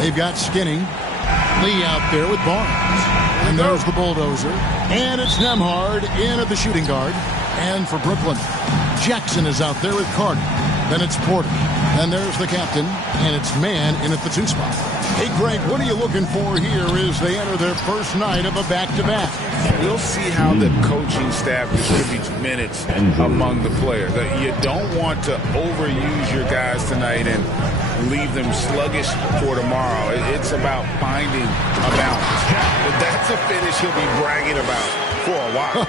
They've got Skinny. Lee out there with Barnes. And there's the bulldozer. And it's Nembhard in at the shooting guard. And for Brooklyn, Jackson is out there with Carter. Then it's Porter. And there's the captain. And it's Mann in at the 2 spot. Hey, Greg, what are you looking for here as they enter their first night of a back-to-back? We'll see how the coaching staff distributes minutes among the players. You don't want to overuse your guys tonight and leave them sluggish for tomorrow. It's about finding a balance. But that's a finish he'll be bragging about for a while.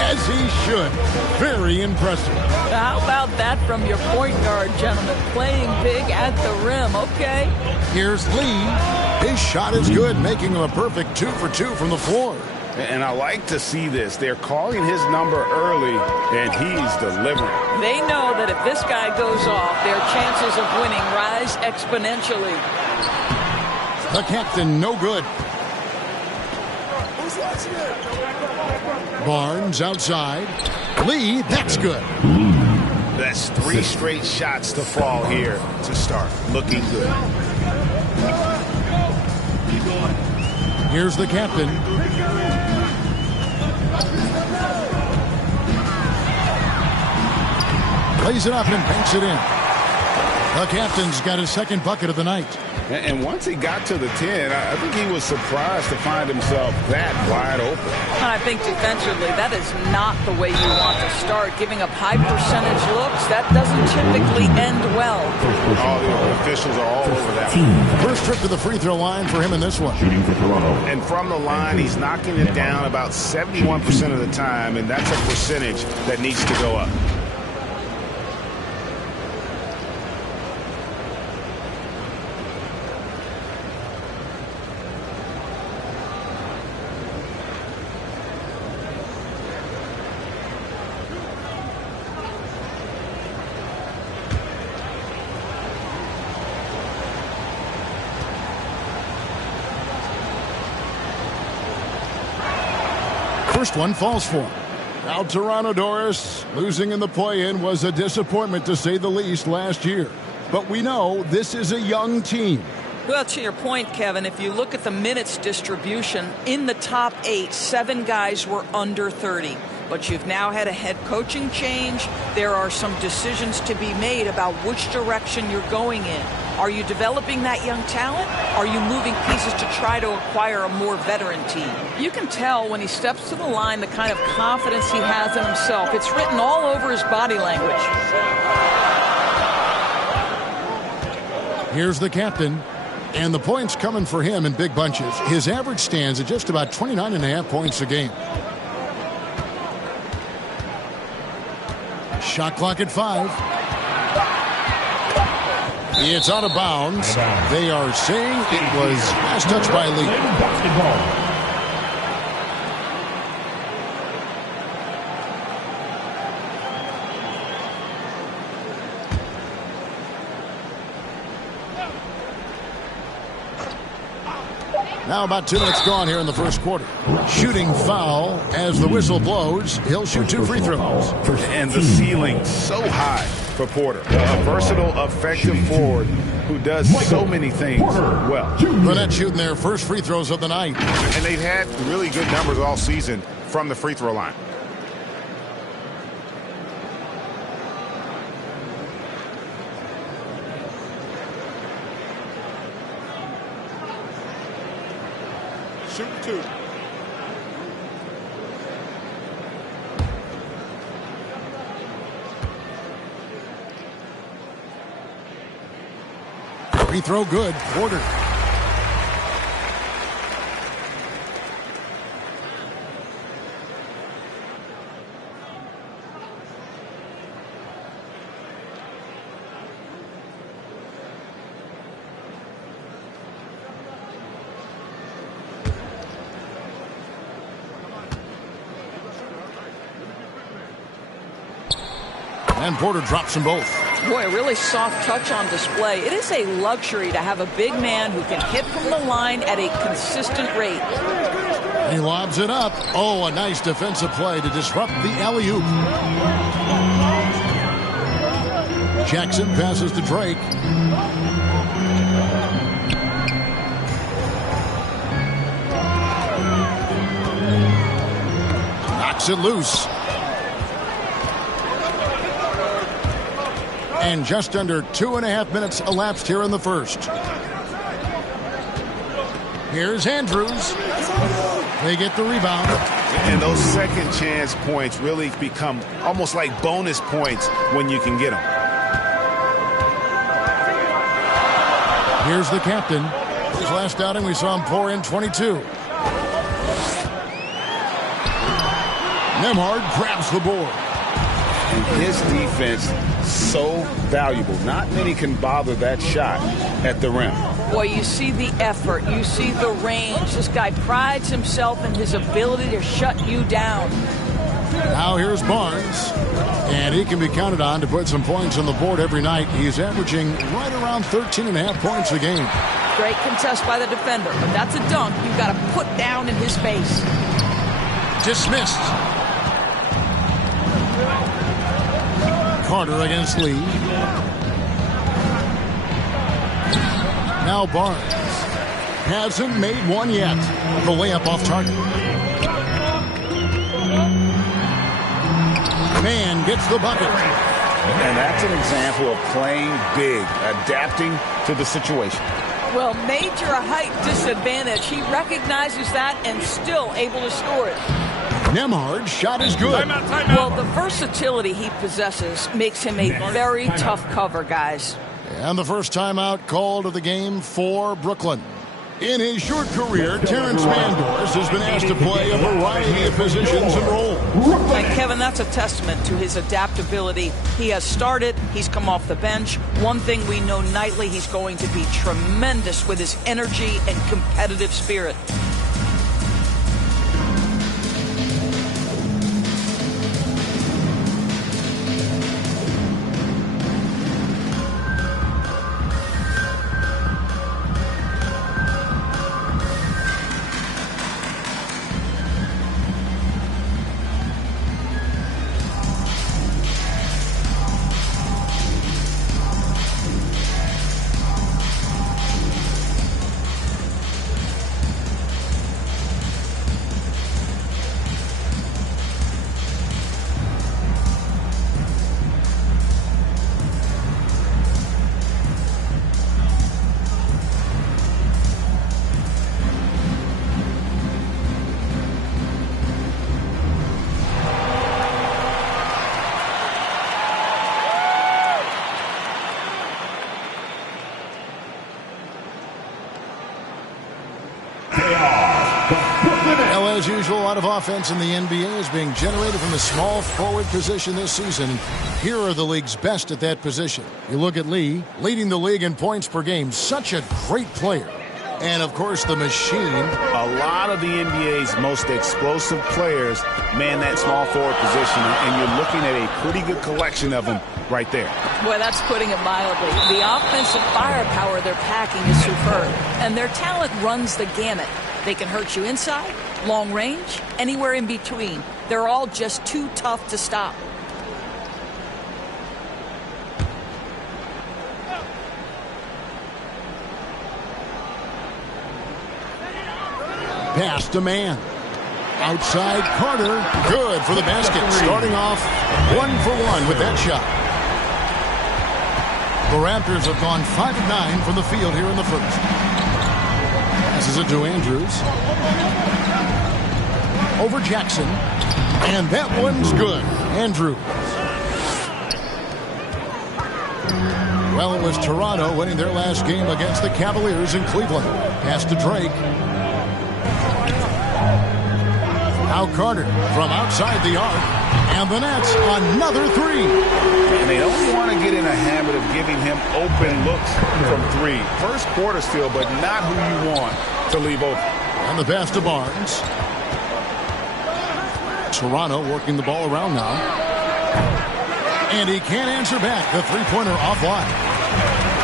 As he should. Very impressive. How about that from your point guard, gentlemen? Playing big at the rim, okay? Here's Lee. His shot is good, making him a perfect 2 for 2 from the floor. And I like to see this. They're calling his number early, and he's delivering. They know that if this guy goes off, their chances of winning rise exponentially. The captain, no good. Barnes outside. Lee, that's good. That's 3 straight shots to fall here to start. Looking good. Here's the captain. Plays it up and banks it in. The captain's got his second bucket of the night. And once he got to the 10, I think he was surprised to find himself that wide open. And I think defensively, that is not the way you want to start. Giving up high percentage looks, that doesn't typically end well. All the officials are all over that one. First trip to the free throw line for him in this one. Shooting for Toronto. And from the line, he's knocking it down about 71% of the time, and that's a percentage that needs to go up. First one falls for him. Now Toronto, Doris, losing in the play-in was a disappointment to say the least last year. But we know this is a young team. Well, to your point, Kevin, if you look at the minutes distribution, in the top 8, 7 guys were under 30. But you've now had a head coaching change. There are some decisions to be made about which direction you're going in. Are you developing that young talent? Are you moving pieces to try to acquire a more veteran team? You can tell when he steps to the line the kind of confidence he has in himself. It's written all over his body language. Here's the captain. And the points coming for him in big bunches. His average stands at just about 29.5 points a game. Shot clock at 5. It's out of bounds. They are saying it was last touch by Lee. Now about 2 minutes gone here in the first quarter. Shooting foul as the whistle blows. He'll shoot 2 free throws. And the ceiling so high for Porter. A versatile, effective forward who does so many things well. Burnett shooting their first free throws of the night. And they've had really good numbers all season from the free throw line. Shoot 2. Free throw good. Porter. And Porter drops them both. Boy, a really soft touch on display. It is a luxury to have a big man who can hit from the line at a consistent rate. He lobs it up. Oh, a nice defensive play to disrupt the alley-oop. Jackson passes to Drake. Knocks it loose. And just under 2.5 minutes elapsed here in the first. Here's Andrews. They get the rebound. And those second chance points really become almost like bonus points when you can get them. Here's the captain. His last outing, we saw him pour in 22. Nembhard grabs the board. And his defense, so valuable. Not many can bother that shot at the rim. Boy, you see the effort. You see the range. This guy prides himself in his ability to shut you down. Now here's Barnes. And he can be counted on to put some points on the board every night. He's averaging right around 13.5 points a game. Great contest by the defender, but that's a dunk you've got to put down in his face. Dismissed. Carter against Lee. Now Barnes. Hasn't made one yet. The layup off target. Man gets the bucket. And that's an example of playing big, adapting to the situation. Well, major height disadvantage. He recognizes that and still able to score it. Nembhard's shot is good. Well, the versatility he possesses makes him a very tough cover, guys. And the first timeout called of the game for Brooklyn. In his short career, Terrence Mandors has been asked to play a variety of positions and roles. And Kevin, that's a testament to his adaptability. He has started, he's come off the bench. One thing we know nightly, he's going to be tremendous with his energy and competitive spirit. As usual, a lot of offense in the NBA is being generated from the small forward position this season. Here are the league's best at that position. You look at Lee, leading the league in points per game. Such a great player. And, of course, the machine. A lot of the NBA's most explosive players man that small forward position, and you're looking at a pretty good collection of them right there. Boy, that's putting it mildly. The offensive firepower they're packing is superb, and their talent runs the gamut. They can hurt you inside, long range, anywhere in between. They're all just too tough to stop. Pass to man. Outside Carter. Good for the basket. Starting off 1-for-1 with that shot. The Raptors have gone 5 of 9 from the field here in the first. Passes it to Andrews. Over Jackson. And that one's good. Andrews. Well, it was Toronto winning their last game against the Cavaliers in Cleveland. Pass to Drake. Now Carter from outside the arc. And the Nets, another three. And they don't want to get in a habit of giving him open looks from three. First quarter still, but not who you want to leave open. And the pass to Barnes. Toronto working the ball around now. And he can't answer back. The three-pointer offline.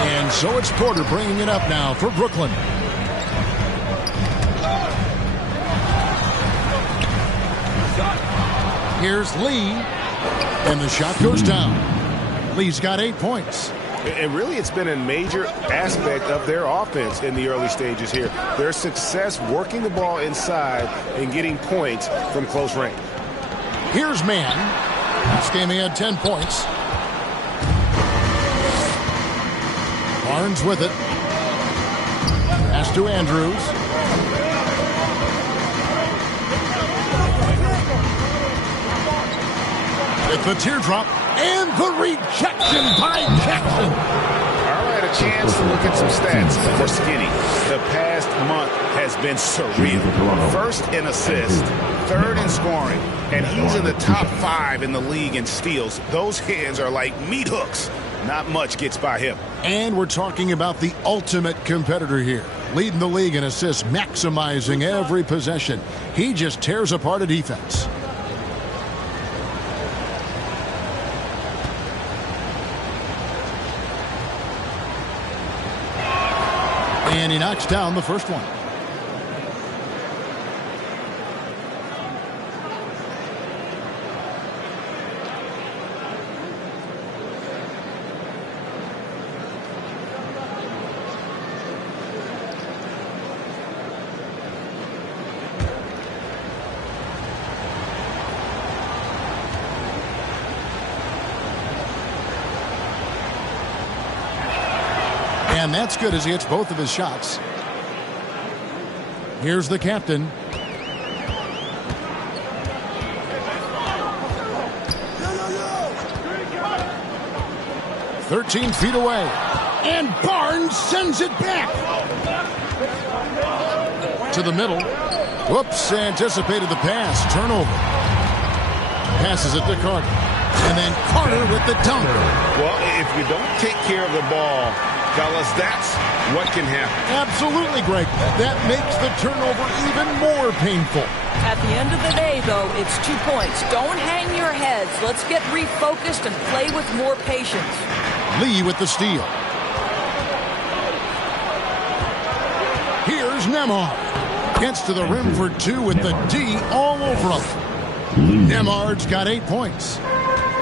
And so it's Porter bringing it up now for Brooklyn. Here's Lee. And the shot goes down. Lee's got 8 points. And really, it's been a major aspect of their offense in the early stages here. Their success working the ball inside and getting points from close range. Here's Mann. This game he had 10 points. Barnes with it. Pass to Andrews. With the teardrop and the rejection by Jackson. All right, a chance to look at some stats for Skinny. The past month has been surreal. First in assists, third in scoring, and he's in the top 5 in the league in steals. Those hands are like meat hooks. Not much gets by him. And we're talking about the ultimate competitor here. Leading the league in assists, maximizing every possession. He just tears apart a defense. And he knocks down the first one. And that's good as he hits both of his shots. Here's the captain. "13 feet away. And Barnes sends it back. To the middle. Whoops, anticipated the pass. Turnover. Passes it to Carter. And then Carter with the dunk. Well, if you don't take care of the ball, fellas, that's what can happen. Absolutely, Greg. That makes the turnover even more painful. At the end of the day, though, it's 2 points. Don't hang your heads. Let's get refocused and play with more patience. Lee with the steal. Here's Nembhard. Gets to the rim for 2 with the D all over him. Nembhard's got 8 points.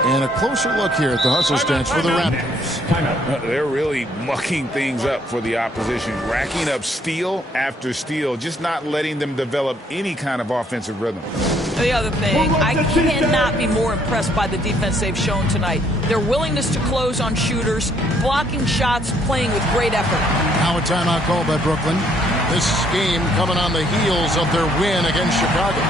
And a closer look here at the hustle stats for the Raptors. They're really mucking things up for the opposition, racking up steal after steal, just not letting them develop any kind of offensive rhythm. The other thing, I cannot be more impressed by the defense they've shown tonight. Their willingness to close on shooters, blocking shots, playing with great effort. Now a timeout call by Brooklyn. This game coming on the heels of their win against Chicago.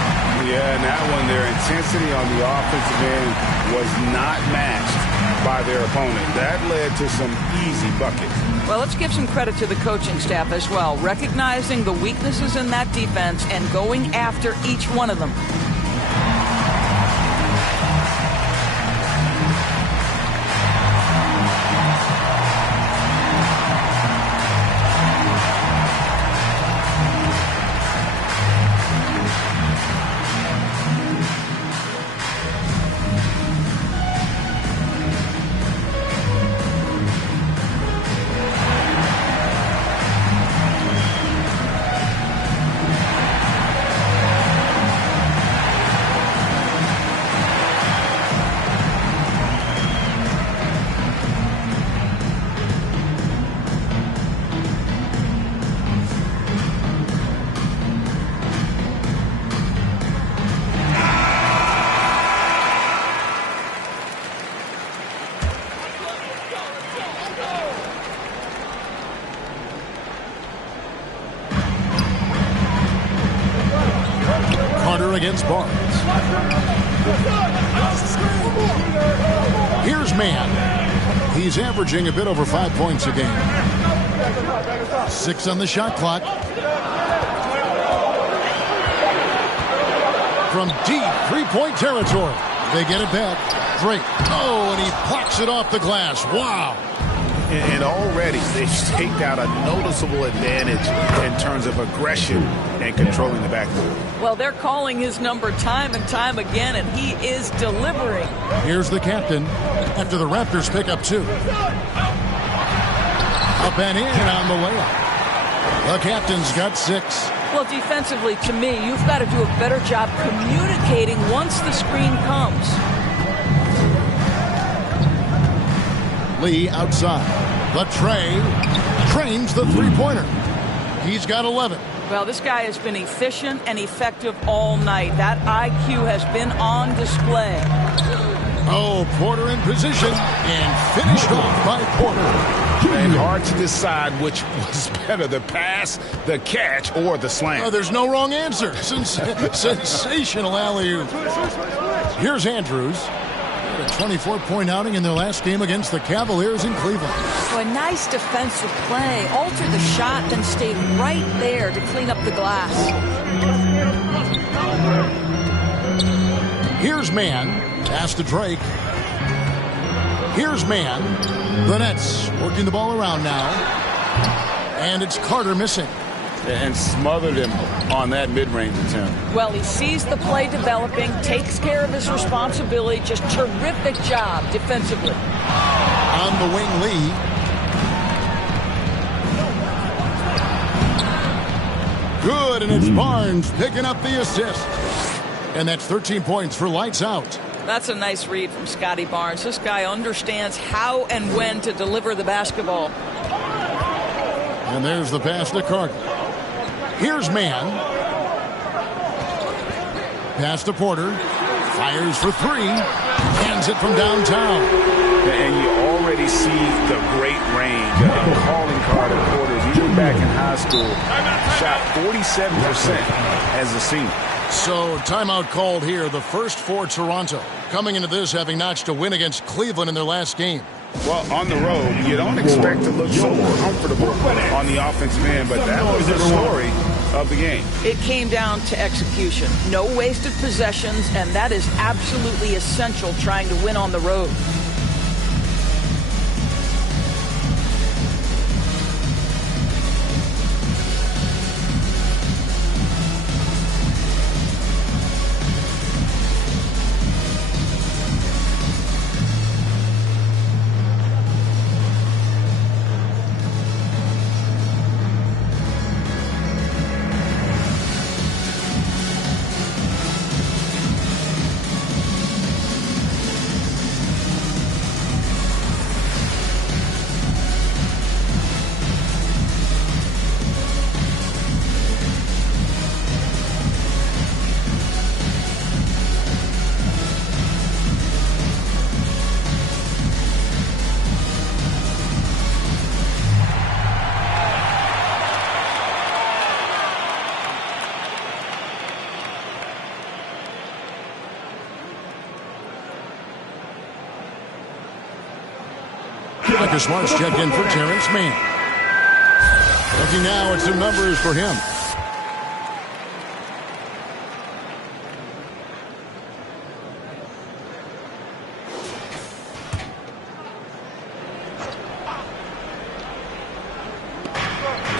Yeah, and that one, their intensity on the offensive end was not matched by their opponent. That led to some easy buckets. Well, let's give some credit to the coaching staff as well, recognizing the weaknesses in that defense and going after each one of them. Against Barnes. Here's Mann. He's averaging a bit over 5 points a game. 6 on the shot clock. From deep three-point territory. They get it back. Drake. Oh, and he blocks it off the glass. Wow. And already they've staked out a noticeable advantage in terms of aggression and controlling the backcourt. Well, they're calling his number time and time again, and he is delivering. Here's the captain after the Raptors pick up 2. Up and in on the layup. The captain's got 6. Well, defensively, to me, you've got to do a better job communicating once the screen comes. Lee outside. The tray drains the three-pointer. He's got 11. Well, this guy has been efficient and effective all night. That IQ has been on display. Oh, Porter in position and finished off by Porter. And hard to decide which was better, the pass, the catch, or the slam. Oh, there's no wrong answer. Sensational alley-oop. Here's Andrews. A 24-point outing in their last game against the Cavaliers in Cleveland. So a nice defensive play. Altered the shot, then stayed right there to clean up the glass. Here's Mann. Pass to Drake. Here's Mann. The Nets working the ball around now. And it's Carter missing. And smothered him on that mid-range attempt. Well, he sees the play developing, takes care of his responsibility. Just terrific job defensively. On the wing, Lee. Good, and it's Barnes picking up the assist. And that's 13 points for Lights Out. That's a nice read from Scotty Barnes. This guy understands how and when to deliver the basketball. And there's the pass to Carter. Here's Mann. Pass to Porter. Fires for three. Hands it from downtown. And you already see the great range of calling card of Porter's. Even back in high school, shot 47% as a senior. So timeout called here, the first for Toronto. Coming into this having notched a win against Cleveland in their last game. Well, on the road, you don't expect to look so comfortable on the offensive end, but that was the story of the game. It came down to execution. No wasted possessions, and that is absolutely essential trying to win on the road. Marcus Smart's checked in for Terrence Mann. Looking now at some numbers for him.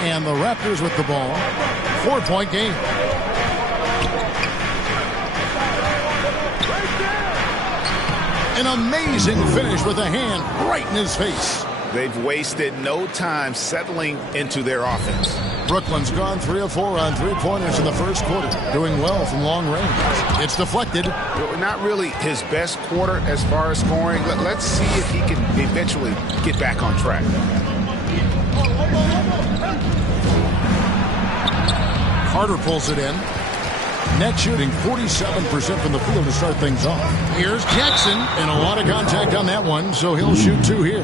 And the Raptors with the ball. 4-point game. An amazing finish with a hand right in his face. They've wasted no time settling into their offense. Brooklyn's gone 3 of 4 on three-pointers in the first quarter, doing well from long range. It's deflected. Not really his best quarter as far as scoring. Let's see if he can eventually get back on track. Carter pulls it in. Net shooting 47% from the field to start things off. Here's Jackson, and a lot of contact on that one, so he'll shoot 2 here.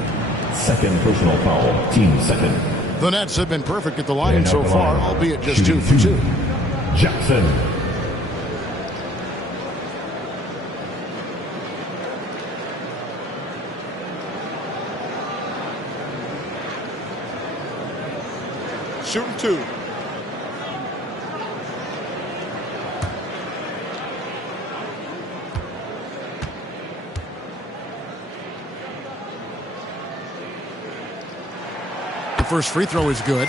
Second personal foul, team second. The Nets have been perfect at the line so far, albeit just 2 for 2. Jackson. Shooting 2. First free throw is good.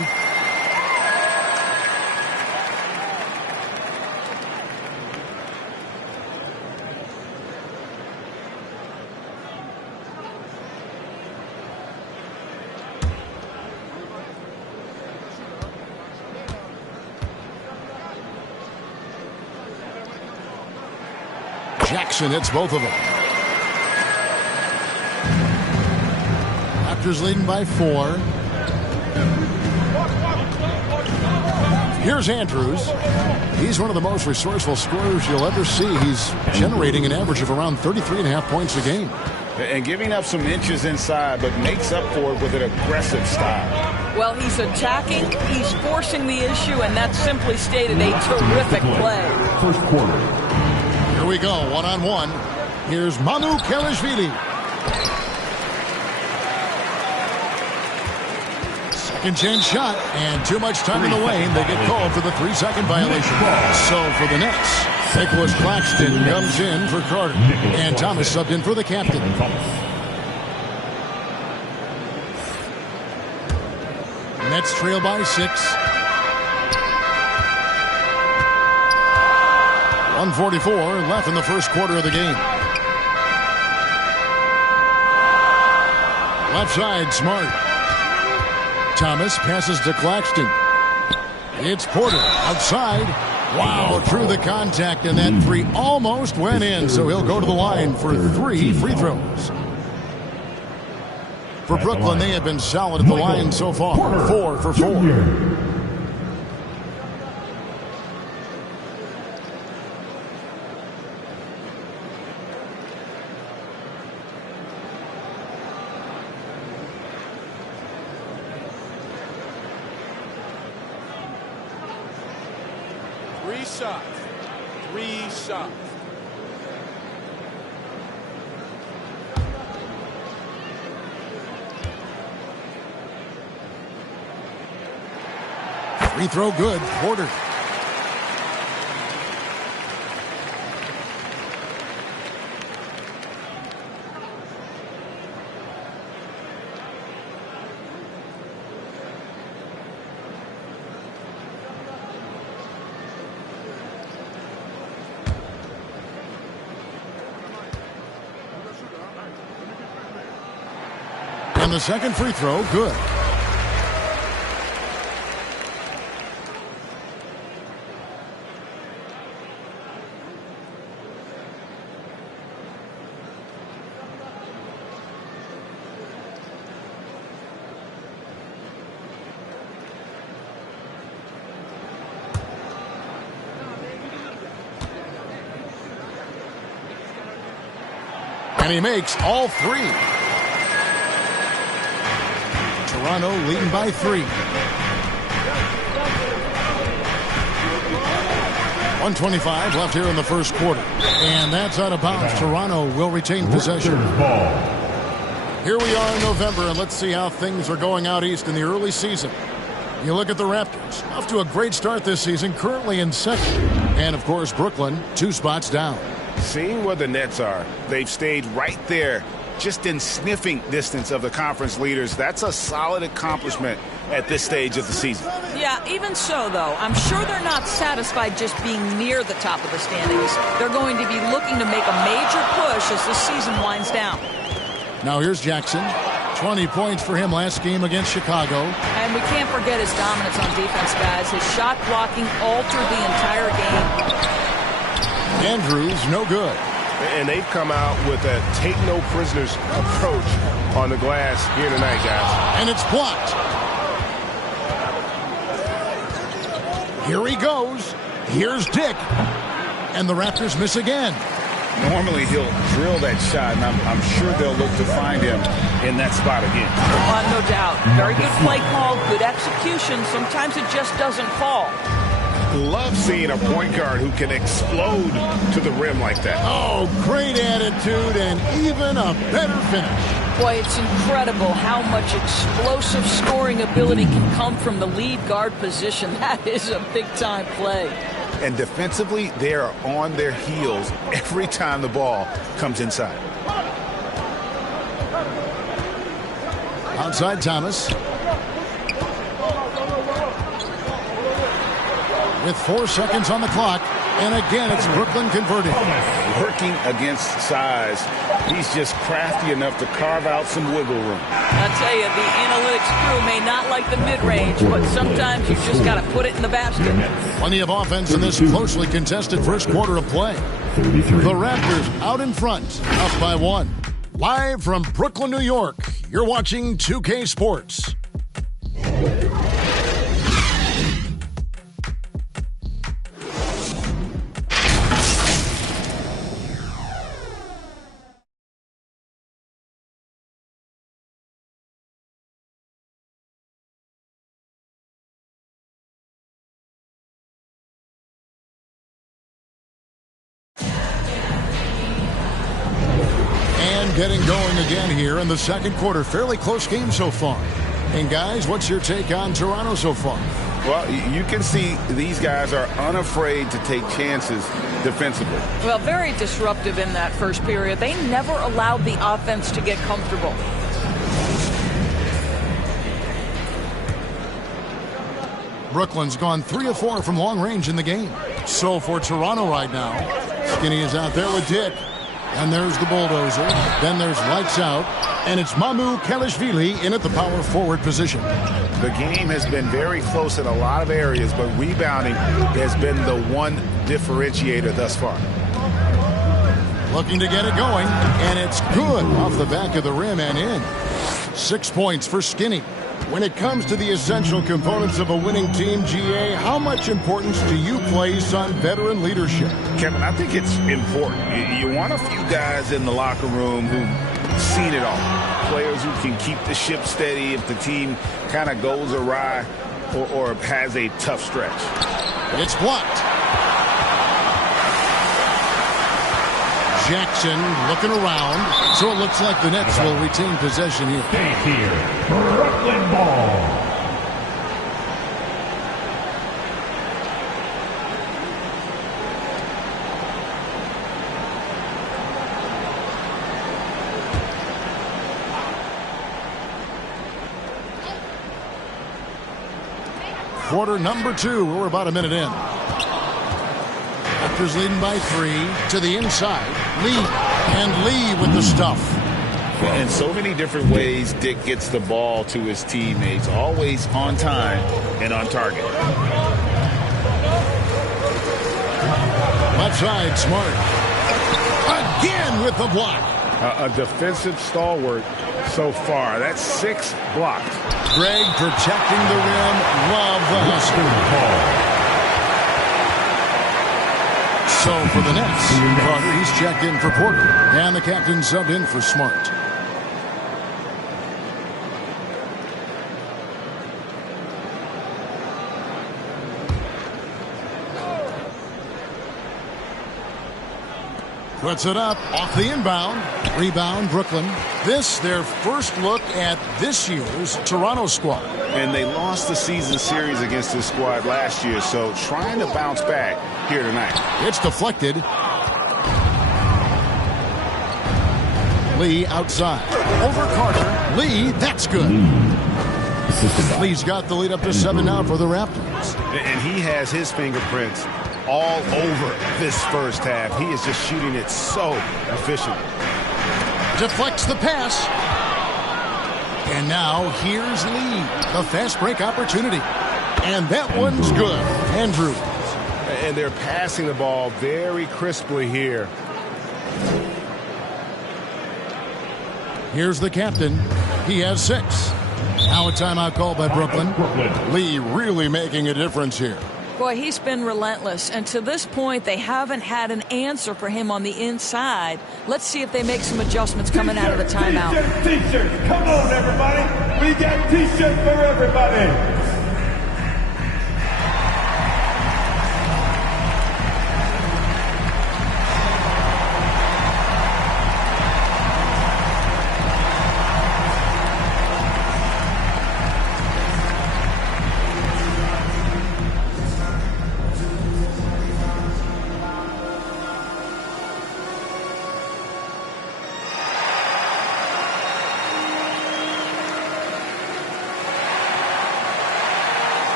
Jackson hits both of them. Raptors leading by 4. Here's Andrews. He's one of the most resourceful scorers you'll ever see. He's generating an average of around 33.5 points a game. And giving up some inches inside, but makes up for it with an aggressive style. Well, he's attacking, he's forcing the issue, and that's simply stated a terrific play. First quarter. Here we go, one-on-one. Here's Manu Kelishvili. Second chance shot, and too much time in the lane. They get called for the 3-second violation. So for the Nets, Nicholas Claxton comes in for Carter, and Thomas subbed in for the captain. Nets trail by 6. 1:44 left in the first quarter of the game. Left side, Smart. Thomas passes to Claxton. It's Porter outside. Wow, through the contact, and that three almost went in, so he'll go to the line for 3 free throws. For Brooklyn, they have been solid at the line so far. 4 for 4. Three shots. Free throw good. Porter. And the second free throw, good. And he makes all 3. Toronto leading by 3. 1:25 left here in the first quarter. And that's out of bounds. Toronto will retain possession. Here we are in November, and let's see how things are going out east in the early season. You look at the Raptors, off to a great start this season, currently in second. And, of course, Brooklyn, 2 spots down. Seeing where the Nets are, they've stayed right there, just in sniffing distance of the conference leaders. That's a solid accomplishment at this stage of the season. Yeah, even so, though, I'm sure they're not satisfied just being near the top of the standings. They're going to be looking to make a major push as the season winds down. Now here's Jackson. 20 points for him last game against Chicago. And we can't forget his dominance on defense, guys. His shot blocking altered the entire game. Andrews, no good. And they've come out with a take-no-prisoners approach on the glass here tonight, guys. And it's blocked. Here he goes. Here's Dick. And the Raptors miss again. Normally he'll drill that shot, and I'm sure they'll look to find him in that spot again. No doubt. Very good play call, good execution. Sometimes it just doesn't fall. Love seeing a point guard who can explode to the rim like that. Oh, great attitude and even a better finish. Boy, it's incredible how much explosive scoring ability can come from the lead guard position. That is a big-time play. And defensively, they are on their heels every time the ball comes inside. Outside Thomas. With 4 seconds on the clock. And again, it's Brooklyn converting. Working against size, he's just crafty enough to carve out some wiggle room. I'll tell you, the analytics crew may not like the mid-range, but sometimes you just got to put it in the basket. Plenty of offense in this closely contested first quarter of play. The Raptors out in front, up by 1. Live from Brooklyn, New York, you're watching 2K Sports. getting going again here in the second quarter. Fairly close game so far. And guys, what's your take on Toronto so far? Well, you can see these guys are unafraid to take chances defensively. Well, very disruptive in that first period. They never allowed the offense to get comfortable. Brooklyn's gone 3 of 4 from long range in the game. So for Toronto right now, Skinny is out there with Dick. And there's the bulldozer. Then there's lights out. And it's Mamu Kelishvili in at the power forward position. The game has been very close in a lot of areas, but rebounding has been the one differentiator thus far. Looking to get it going. And it's good off the back of the rim and in. 6 points for Skinny. When it comes to the essential components of a winning team, GA, how much importance do you place on veteran leadership? Kevin, I think it's important. You want a few guys in the locker room who've seen it all. Players who can keep the ship steady if the team kind of goes awry or has a tough stretch. It's blocked. Jackson looking around, so it looks like the Nets will retain possession here. Stay here, Brooklyn ball. Quarter number 2, we're about a minute in. Raptors leading by 3 to the inside. Lee, and Lee with the stuff. In so many different ways, Dick gets the ball to his teammates, always on time and on target. Left side, Smart. Again with the block. A defensive stalwart so far. That's 6 blocked. Greg protecting the rim. Love the Husker. So for the Nets, Carter, he's checked in for Porter. And the captain subbed in for Smart. Puts it up off the inbound. Rebound, Brooklyn. This, their first look at this year's Toronto squad. And they lost the season series against this squad last year, so trying to bounce back here tonight. It's deflected. Lee outside. Over Carter. Lee, that's good. Lee's got the lead up to 7 now for the Raptors. And he has his fingerprints all over this first half. He is just shooting it so efficient. Deflects the pass. And now here's Lee. The fast break opportunity. And that one's good. Andrews. And they're passing the ball very crisply here. Here's the captain. He has 6. Now a timeout call by Brooklyn. Lee really making a difference here. Boy, he's been relentless, and to this point, they haven't had an answer for him on the inside. Let's see if they make some adjustments coming out of the timeout. T-shirts, come on, everybody. We got T-shirts for everybody.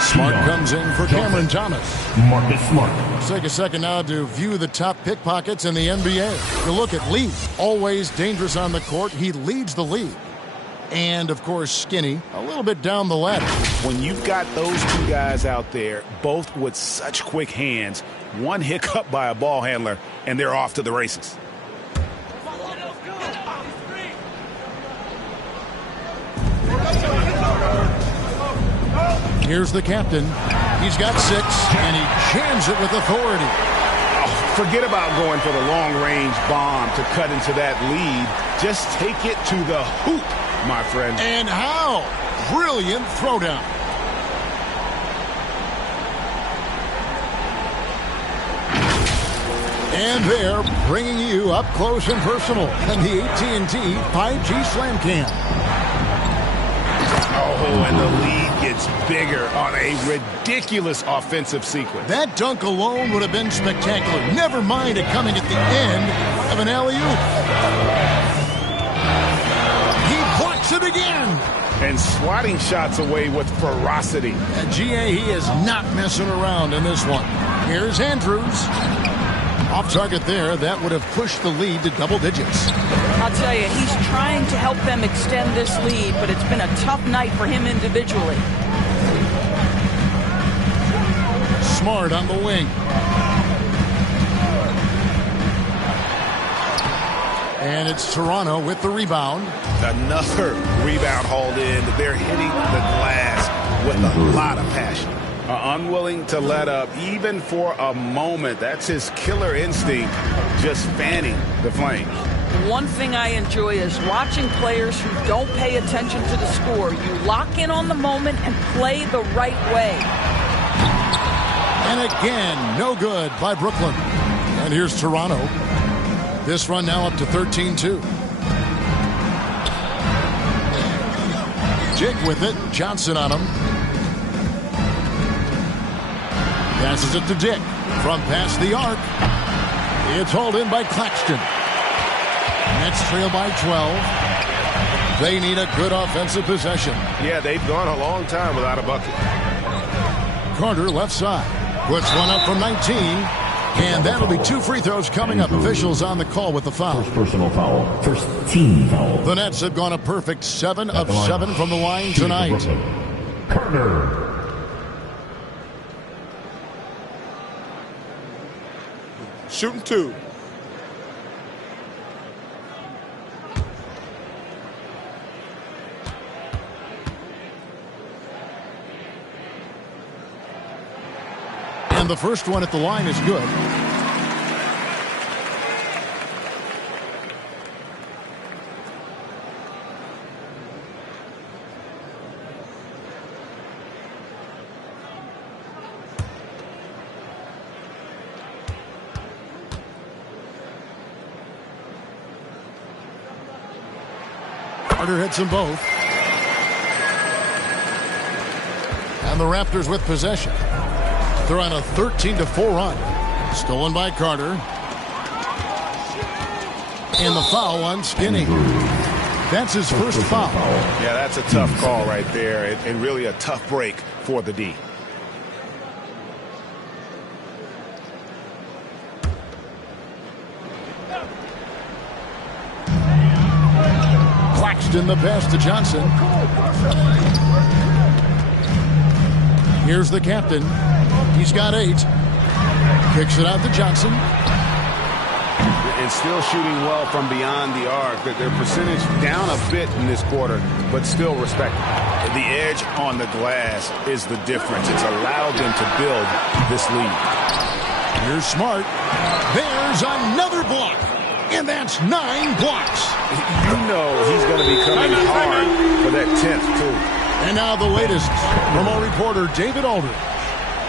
Smart comes in for Cameron Thomas. Marcus Smart. Let's take a second now to view the top pickpockets in the NBA. You look at Lee, always dangerous on the court. He leads the league. And, of course, Skinny a little bit down the ladder. When you've got those two guys out there, both with such quick hands, one hiccup by a ball handler, and they're off to the races. Here's the captain. He's got 6, and he jams it with authority. Oh, forget about going for the long-range bomb to cut into that lead. Just take it to the hoop, my friend. And how? Brilliant throwdown. And they're bringing you up close and personal on the AT&T 5G Slam Cam. Oh, and the lead gets bigger on a ridiculous offensive sequence. That dunk alone would have been spectacular. Never mind it coming at the end of an alley-oop. He blocks it again. And swatting shots away with ferocity. GA, he is not messing around in this one. Here's Andrews. Off target there. That would have pushed the lead to double digits. I'll tell you, he's trying to help them extend this lead, but it's been a tough night for him individually. Smart on the wing. And it's Toronto with the rebound. Another rebound hauled in. They're hitting the glass with a lot of passion. Unwilling to let up even for a moment. That's his killer instinct, just fanning the flames. One thing I enjoy is watching players who don't pay attention to the score. You lock in on the moment and play the right way. And again, no good by Brooklyn. And here's Toronto. This run now up to 13-2. Jig with it. Johnson on him. Passes it to Dick from past the arc. It's hauled in by Claxton. Nets trail by 12. They need a good offensive possession. Yeah, they've gone a long time without a bucket. Carter left side. Puts one up from 19. And that'll be 2 free throws coming up. Officials on the call with the foul. First personal foul. First team foul. The Nets have gone a perfect 7 of 7 from the line tonight. Carter. Shooting 2. And the first one at the line is good. Carter hits them both. And the Raptors with possession. They're on a 13-4 run. Stolen by Carter. And the foul on Skinny. That's his first foul. Yeah, that's a tough call right there, and really a tough break for the D. Claxton the pass to Johnson. Here's the captain. He's got 8. Kicks it out to Johnson. And still shooting well from beyond the arc. Their percentage down a bit in this quarter, but still respectable. The edge on the glass is the difference. It's allowed them to build this lead. Here's Smart. There's another block. And that's 9 blocks. You know he's going to be coming hard for that 10th, too. And now the latest from our reporter, David Aldridge.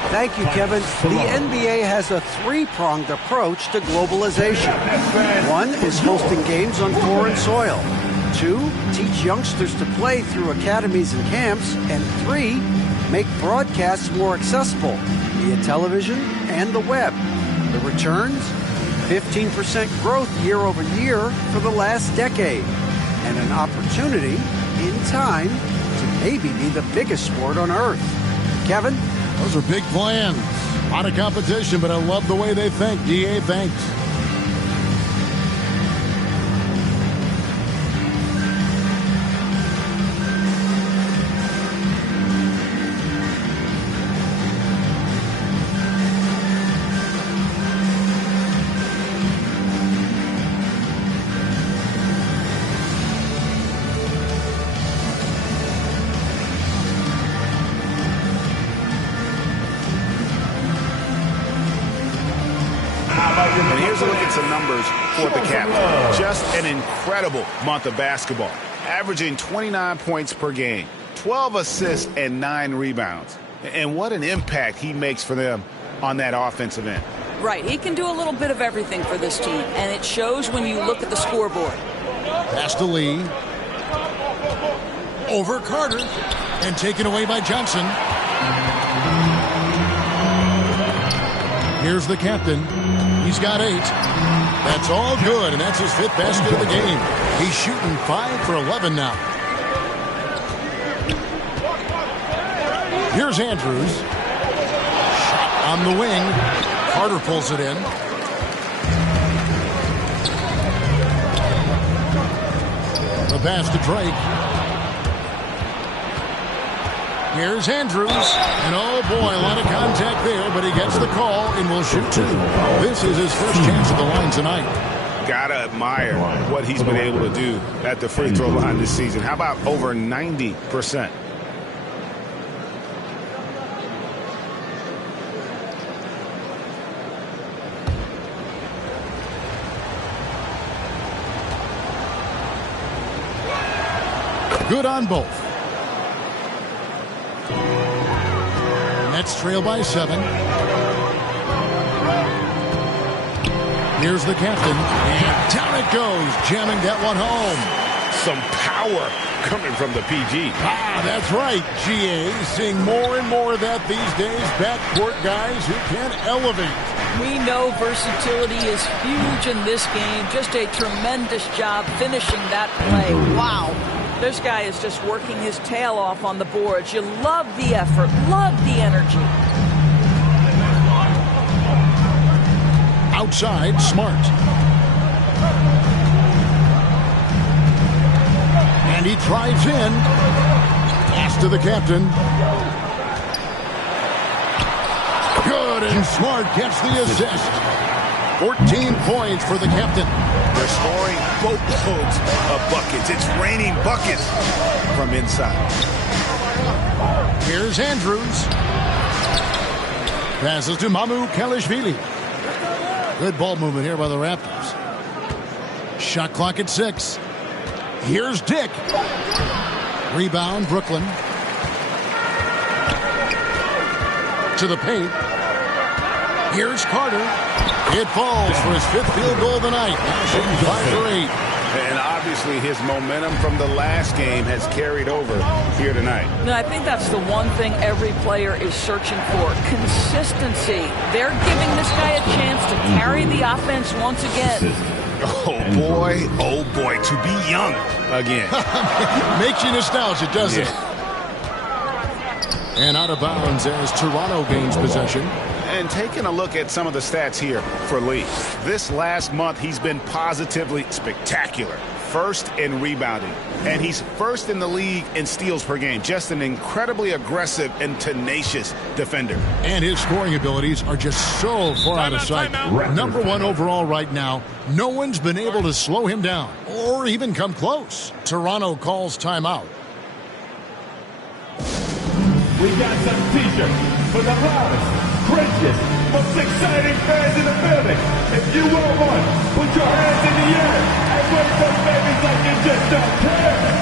Thank you, Kevin. The NBA has a 3-pronged approach to globalization. 1 is hosting games on foreign soil. 2, teach youngsters to play through academies and camps. And 3, make broadcasts more accessible via television and the web. The returns? 15% growth year over year for the last decade. And an opportunity, in time, to maybe be the biggest sport on earth. Kevin? Those are big plans. A lot of competition, but I love the way they think. DA, thanks. for the captain. Just an incredible month of basketball, averaging 29 points per game, 12 assists, and 9 rebounds. And what an impact he makes for them on that offensive end. Right. He can do a little bit of everything for this team, and it shows when you look at the scoreboard. Pass to Lee. Over Carter. And taken away by Johnson. Here's the captain. He's got 8. That's all good, and that's his 5th basket of the game. He's shooting 5 for 11 now. Here's Andrews. Shot on the wing. Carter pulls it in. The pass to Drake. Here's Andrews. And oh boy, a lot of contact there, but he gets the call and will shoot 2. This is his first chance at the line tonight. Gotta admire what he's been able to do at the free throw line this season. How about over 90%? Good on both. Nets trail by 7. Here's the captain. And down it goes. Jamming that one home. Some power coming from the PG. That's right, GA. Seeing more and more of that these days. Backcourt guys who can elevate. We know versatility is huge in this game. Just a tremendous job finishing that play. Wow. This guy is just working his tail off on the boards. You love the effort, love the energy. Outside, Smart. And he drives in. Pass to the captain. Good, and Smart gets the assist. 14 points for the captain. They're scoring boatloads of buckets. It's raining buckets from inside. Here's Andrews. Passes to Mamu Kelishvili. Good ball movement here by the Raptors. Shot clock at 6. Here's Dick. Rebound, Brooklyn. To the paint. Here's Carter. It falls for his 5th field goal of the night. Now shooting 5 for 8. And obviously his momentum from the last game has carried over here tonight. No, I think that's the one thing every player is searching for. Consistency. They're giving this guy a chance to carry the offense once again. Oh boy, to be young again. Makes you nostalgic, doesn't it? And out of bounds as Toronto gains possession. And taking a look at some of the stats here for Lee. This last month, he's been positively spectacular. First in rebounding. And he's first in the league in steals per game. Just an incredibly aggressive and tenacious defender. And his scoring abilities are just so far out of sight. Number 1 overall right now. No one's been able to slow him down or even come close. Toronto calls timeout. We got some t-shirts for the loudest, craziest, most exciting fans in the building. If you want one, put your hands in the air and wave those babies like you just don't care.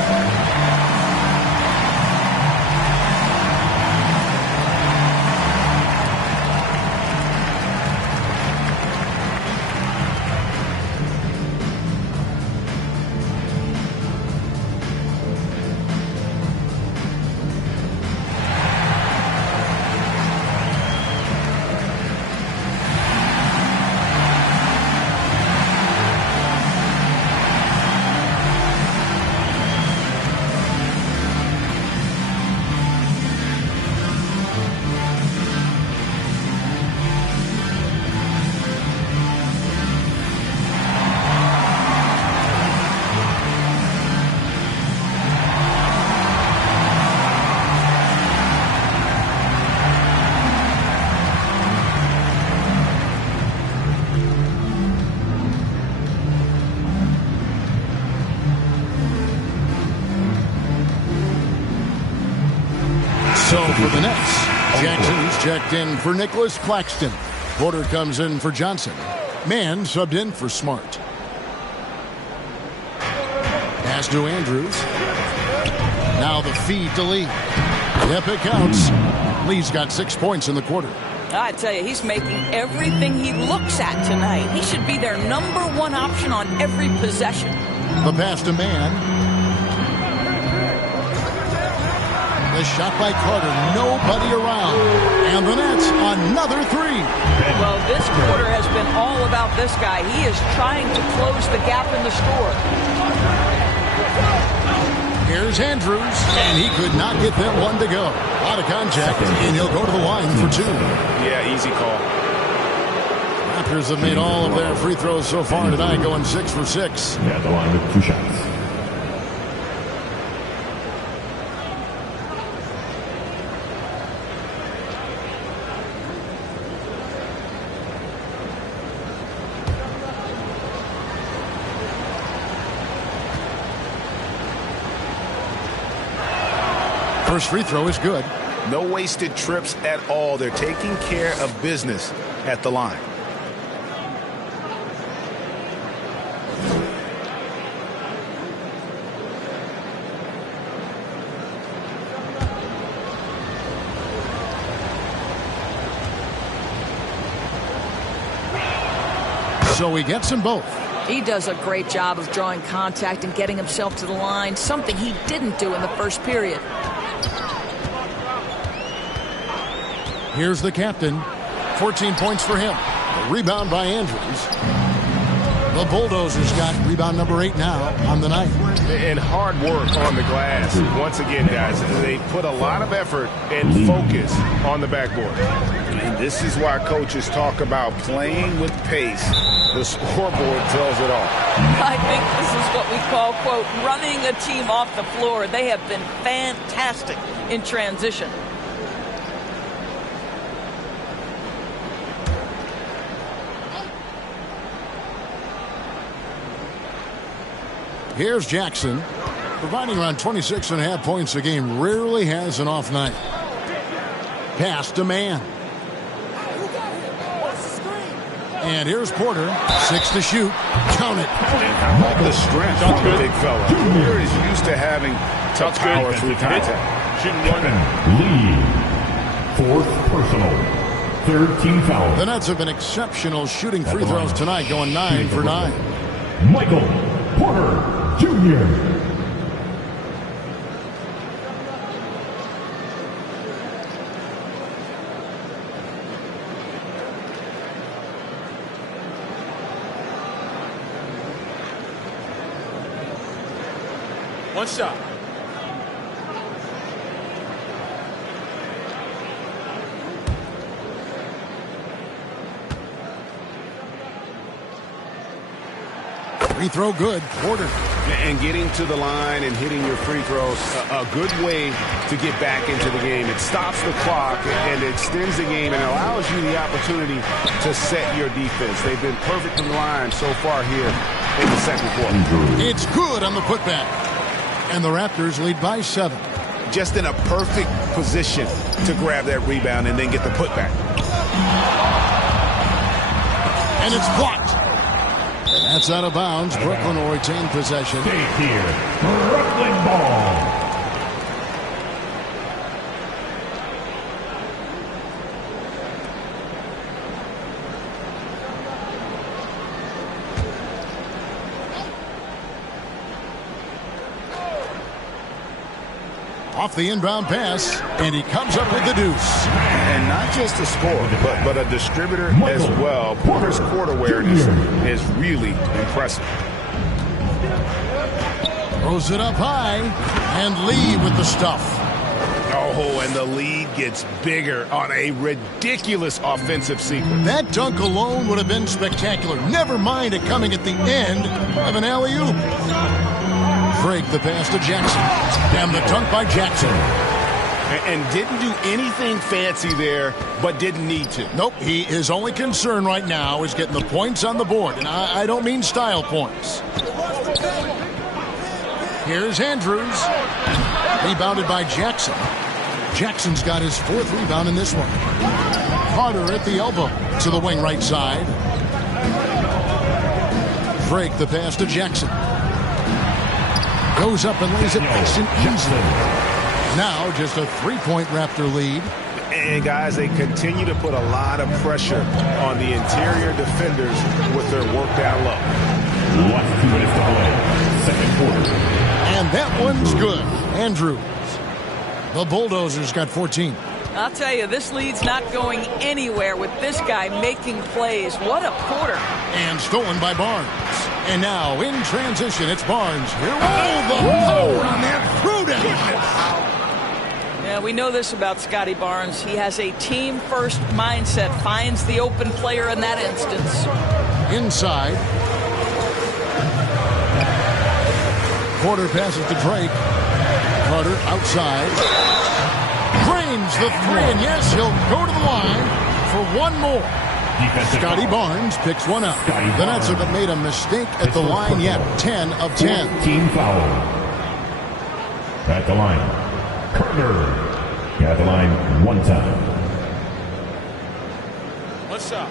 So for the Nets, Jackson's checked in for Nicholas Claxton. Porter comes in for Johnson. Mann subbed in for Smart. Pass to Andrews. Now the feed to Lee. Yep, it counts. Lee's got 6 points in the quarter. I tell you, he's making everything he looks at tonight. He should be their #1 option on every possession. The pass to Mann. The shot by Carter. Nobody around. And the Nets, another 3. Well, this quarter has been all about this guy. He is trying to close the gap in the score. Here's Andrews, and he could not get that one to go. Out of contact, and he'll go to the line for 2. Yeah, easy call. Raptors have made all of their free throws so far tonight, going 6 for 6. At the line with 2 shots. First free throw is good. No wasted trips at all. They're taking care of business at the line. So he gets them both. He does a great job of drawing contact and getting himself to the line, something he didn't do in the first period. Here's the captain. 14 points for him. A rebound by Andrews. The Bulldozers got rebound number 8 now on the night. And hard work on the glass. Once again, guys, they put a lot of effort and focus on the backboard. And this is why coaches talk about playing with pace. The scoreboard tells it all. I think this is what we call, quote, running a team off the floor. They have been fantastic in transition. Here's Jackson, providing around 26.5 points a game. Rarely has an off night. Pass to Mann. And here's Porter. 6 to shoot. Count it. I like the strength on the big fella. Porter is used to having tough power through contact. Lead. 4th personal. 3rd team foul. The Nets have been exceptional shooting free throws tonight, going 9 for 9. Michael Porter Jr. One shot. Free throw good. Porter. And getting to the line and hitting your free throws, a good way to get back into the game. It stops the clock and extends the game and allows you the opportunity to set your defense. They've been perfect from the line so far here in the second quarter. It's good on the putback. And the Raptors lead by 7. Just in a perfect position to grab that rebound and then get the putback. And it's blocked. That's out of bounds. Brooklyn will retain possession. Stay here. Brooklyn ball. Off the inbound pass, and he comes up with the deuce. And not just a scorer, but a distributor as well. Porter's court awareness is really impressive. Throws it up high, and Lee with the stuff. Oh, and the lead gets bigger on a ridiculous offensive sequence. That dunk alone would have been spectacular. Never mind it coming at the end of an alley-oop. Break the pass to Jackson. And the dunk by Jackson. And didn't do anything fancy there, but didn't need to. Nope, his only concern right now is getting the points on the board. And I don't mean style points. Here's Andrews. Rebounded by Jackson. Jackson's got his 4th rebound in this one. Carter at the elbow to the wing right side. Break the pass to Jackson. Goes up and lays it nice and easy. Now just a 3-point Raptor lead. And guys, they continue to put a lot of pressure on the interior defenders with their work down low. Last 2 minutes to play. Second quarter. And that one's good. Andrews. The Bulldozers got 14. I'll tell you, this lead's not going anywhere with this guy making plays. What a quarter. And stolen by Barnes. And now in transition, it's Barnes. Here, the power on that throwdown. Yeah, we know this about Scotty Barnes. He has a team-first mindset, finds the open player in that instance. Inside. Porter passes to Drake. Carter outside. Drains the three, and yes, he'll go to the line for one more. Scotty Barnes picks one up. The Nets have made a mistake at the line yet. 10 of 10. Team foul. At the line, Carter. At the line, one time. What's up?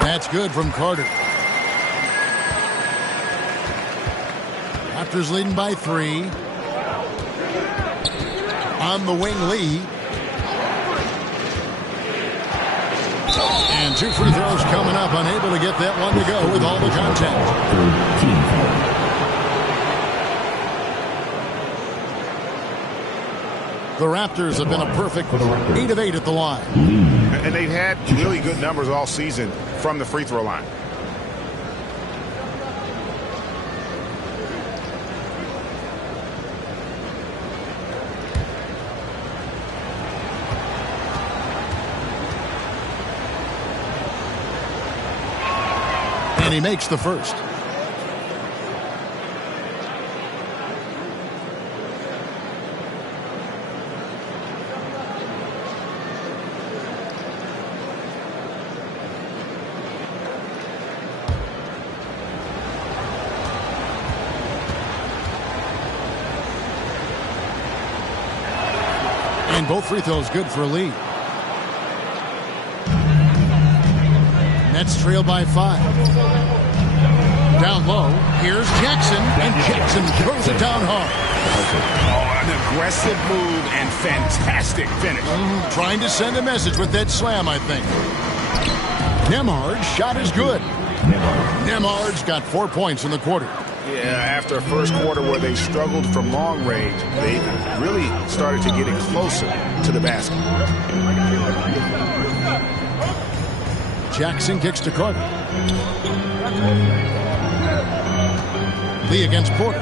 That's good from Carter. Raptors leading by 3. On the wing, Lee. And 2 free throws coming up. Unable to get that one to go with all the contact. The Raptors have been a perfect 8 of 8 at the line. And they've had really good numbers all season from the free throw line. And he makes the first. And both free throws good for Lee. Nets trail by 5. Down low, here's Jackson, and Jackson throws it down hard. Oh, an aggressive move and fantastic finish. Trying to send a message with that slam, I think. Nembhard's shot is good. Nembhard's got 4 points in the quarter. Yeah, after a first quarter where they struggled from long range, they really started to get it closer to the basket. Jackson kicks to Carter. Lee against Porter.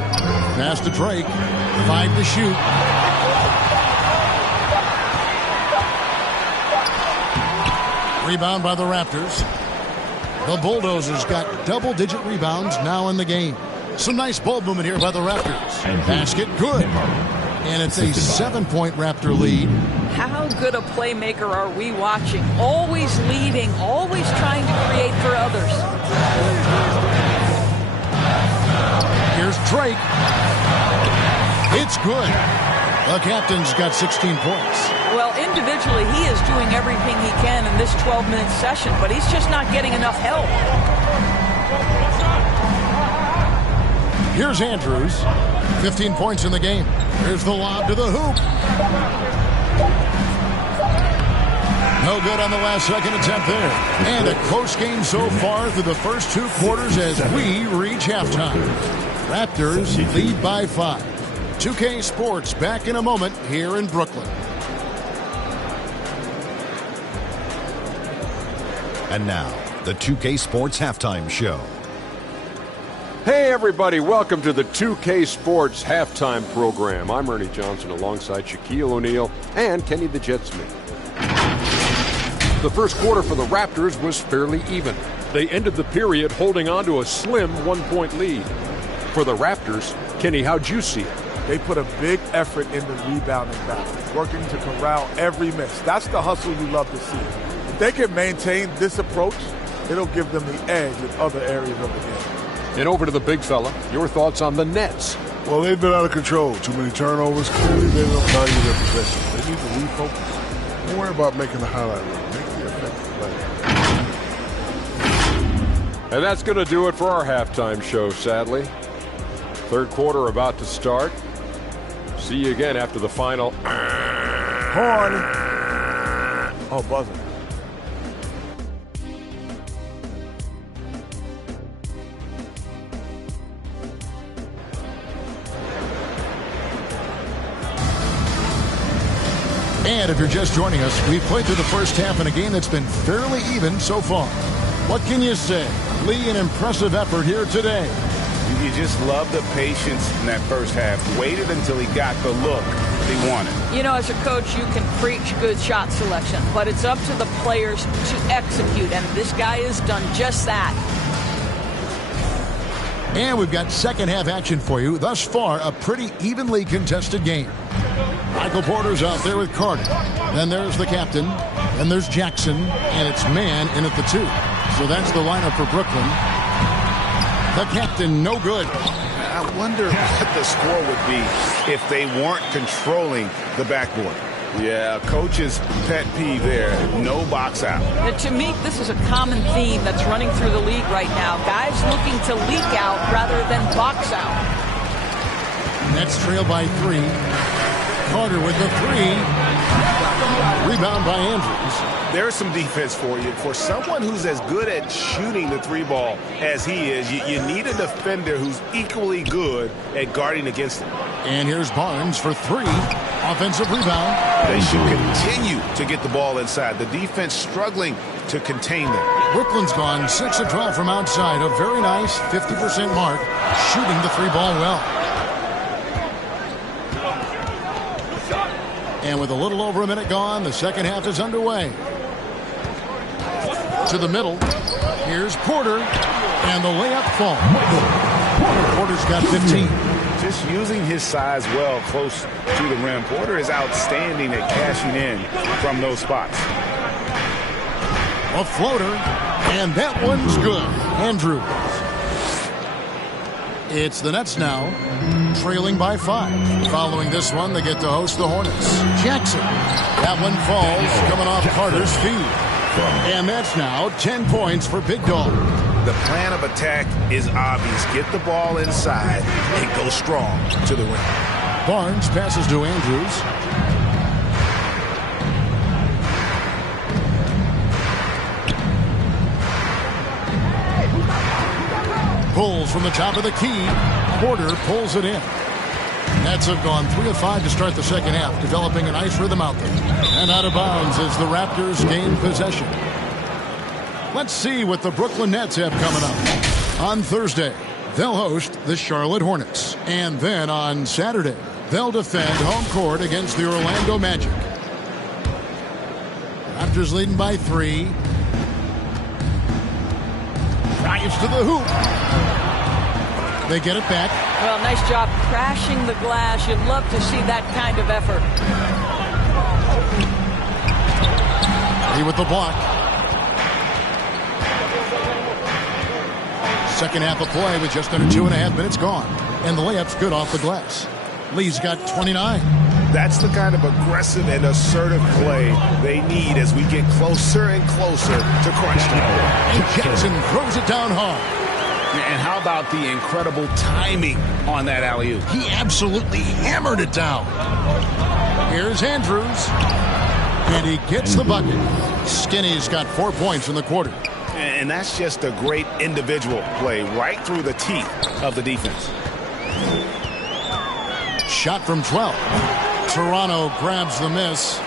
Pass to Drake. 5 to shoot. Rebound by the Raptors. The Bulldozers got double-digit rebounds now in the game. Some nice ball movement here by the Raptors. Basket good. And it's a 7-point Raptor lead. How good a playmaker are we watching? Always leading, always trying to create for others. Here's Drake. It's good. The captain's got 16 points. Well, individually, he is doing everything he can in this 12-minute session, but he's just not getting enough help. Here's Andrews. 15 points in the game. Here's the lob to the hoop. No good on the last second attempt there. And a close game so far through the first 2 quarters as we reach halftime. Raptors lead by 5. 2K Sports back in a moment here in Brooklyn. And now, the 2K Sports Halftime Show. Hey everybody, welcome to the 2K Sports Halftime Program. I'm Ernie Johnson alongside Shaquille O'Neal and Kenny the Jet Smith. The first quarter for the Raptors was fairly even. They ended the period holding on to a slim 1-point lead. For the Raptors, Kenny, how'd you see it? They put a big effort in the rebounding battle, working to corral every miss. That's the hustle you love to see. If they can maintain this approach, it'll give them the edge in other areas of the game. And over to the big fella, your thoughts on the Nets. Well, they've been out of control. Too many turnovers. Clearly, they don't value their possession. They need to refocus. Don't worry about making the highlight reel. Make the effective play. And that's going to do it for our halftime show, sadly. Third quarter about to start. See you again after the final. Horn. Oh, buzzer. And if you're just joining us, we've played through the first half in a game that's been fairly even so far. What can you say? Lee, an impressive effort here today. You just love the patience in that first half. Waited until he got the look he wanted. You know, as a coach, you can preach good shot selection, but it's up to the players to execute, and this guy has done just that. And we've got second half action for you. Thus far, a pretty evenly contested game. Michael Porter's out there with Carter. Then there's the captain. Then there's Jackson, and it's man in at the 2. So that's the lineup for Brooklyn. The captain, no good. I wonder what the score would be if they weren't controlling the backboard. Yeah, coach's pet peeve there. No box out. Now, to me, this is a common theme that's running through the league right now. Guys looking to leak out rather than box out. Nets trail by 3. Carter with the 3. Rebound by Andrews. There's some defense for you. For someone who's as good at shooting the 3-ball as he is, you need a defender who's equally good at guarding against him. And here's Barnes for 3. Offensive rebound. They should continue to get the ball inside. The defense struggling to contain them. Brooklyn's gone 6 of 12 from outside. A very nice 50% mark. Shooting the 3-ball well. And with a little over a minute gone, the second half is underway. To the middle. Here's Porter. And the layup falls. Porter's got 15. Just using his size well close to the rim. Porter is outstanding at cashing in from those spots. A floater. And that one's good. Andrews. It's the Nets now, trailing by 5. Following this one, they get to host the Hornets. Jackson. That one falls, coming off Carter's feet. And that's now 10 points for Big Dog. The plan of attack is obvious. Get the ball inside and go strong to the rim. Barnes passes to Andrews. Pulls from the top of the key. Porter pulls it in. Nets have gone 3 of 5 to start the second half, developing a nice rhythm out there. And out of bounds as the Raptors gain possession. Let's see what the Brooklyn Nets have coming up. On Thursday, they'll host the Charlotte Hornets. And then on Saturday, they'll defend home court against the Orlando Magic. Raptors leading by 3. Drives to the hoop. They get it back. Well, nice job crashing the glass. You'd love to see that kind of effort. Lee with the block. Second half of play with just under 2.5 minutes gone. And the layup's good off the glass. Lee's got 29. That's the kind of aggressive and assertive play they need as we get closer and closer to crunch time. And Jackson throws it down hard. And how about the incredible timing on that alley-oop? He absolutely hammered it down. Here's Andrews. And he gets the bucket. Skinny's got 4 points in the quarter. And that's just a great individual play right through the teeth of the defense. Shot from 12. Toronto grabs the miss.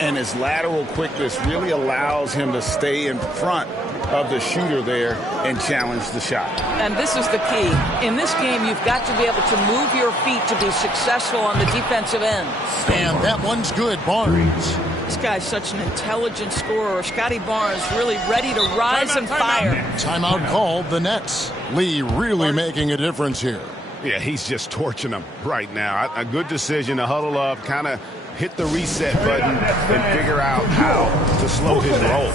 And his lateral quickness really allows him to stay in front of the shooter there and challenge the shot. And this is the key. In this game, you've got to be able to move your feet to be successful on the defensive end. And that one's good. Barnes. This guy's such an intelligent scorer. Scotty Barnes really ready to rise and fire. Timeout called the Nets. Lee really making a difference here. Yeah, he's just torching them right now. A good decision to huddle up, kind of hit the reset button and figure out how to slow his roll.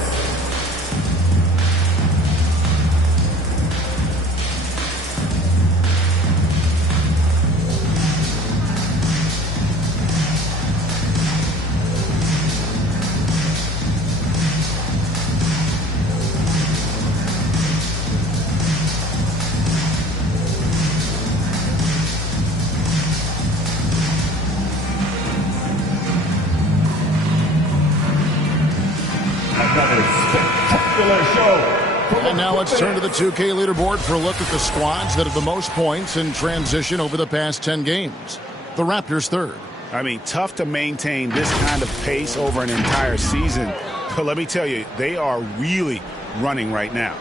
And now let's turn to the 2K leaderboard for a look at the squads that have the most points in transition over the past 10 games. The Raptors third. I mean, tough to maintain this kind of pace over an entire season. But let me tell you, they are really running right now.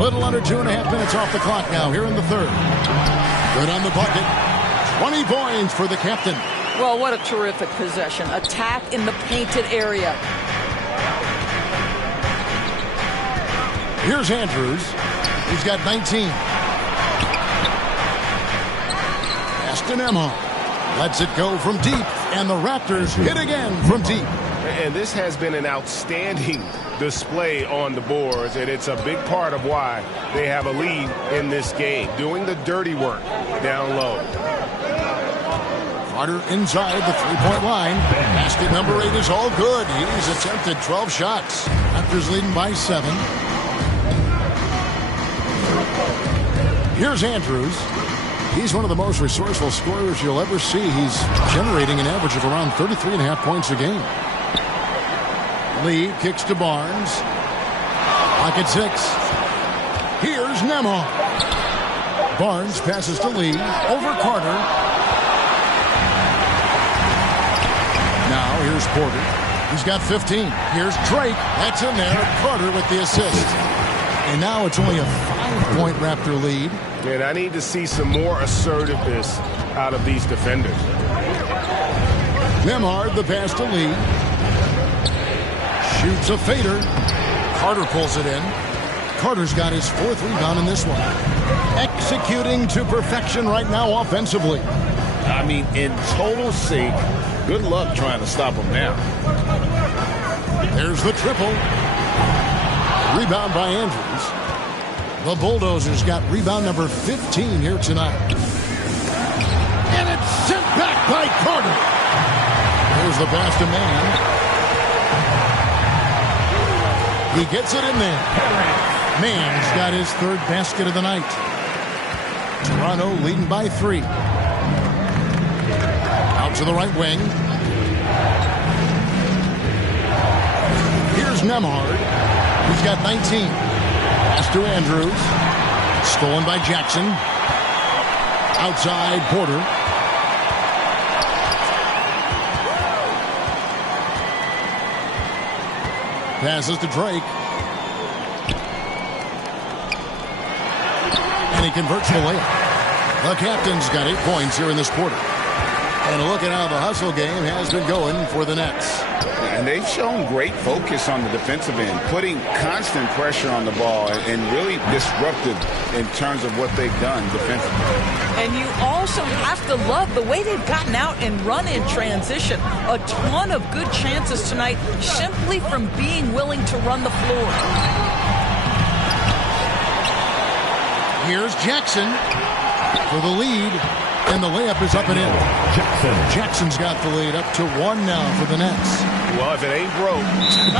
Little under 2.5 minutes off the clock now here in the third. Good on the bucket. 20 points for the captain. Well, what a terrific possession. Attack in the painted area. Here's Andrews. He's got 19. Aston Emma lets it go from deep, and the Raptors hit again from deep. And this has been an outstanding display on the boards, and it's a big part of why they have a lead in this game, doing the dirty work down low. Carter inside the three-point line. Basket number 8 is all good. He's attempted 12 shots. Raptors leading by 7. Here's Andrews. He's one of the most resourceful scorers you'll ever see. He's generating an average of around 33.5 points a game. Lee kicks to Barnes. Pocket 6. Here's Nemo. Barnes passes to Lee. Over Carter. Now here's Porter. He's got 15. Here's Drake. That's in there. Carter with the assist. And now it's only a 5-point Raptor lead. And I need to see some more assertiveness out of these defenders. Nembhard, the pass to Lee. Shoots a fader. Carter pulls it in. Carter's got his 4th rebound in this one. Executing to perfection right now offensively. I mean, in total sync. Good luck trying to stop him now. There's the triple. Rebound by Andrews. The Bulldozers got rebound number 15 here tonight. And it's sent back by Carter. There's the pass to Mann. He gets it in there. Mann's got his 3rd basket of the night. Toronto leading by 3. Out to the right wing. Here's Nembhard. He's got 19. Pass to Andrews. Stolen by Jackson. Outside Porter. Passes to Drake. And he converts the layup. The captain's got 8 points here in this quarter. And a look at how the hustle game has been going for the Nets. And they've shown great focus on the defensive end, putting constant pressure on the ball and really disruptive in terms of what they've done defensively. And you also have to love the way they've gotten out and run in transition. A ton of good chances tonight simply from being willing to run the floor. Here's Jackson for the lead. And the layup is up and in. Jackson's got the lead up to 1 now for the Nets. Well, if it ain't broke,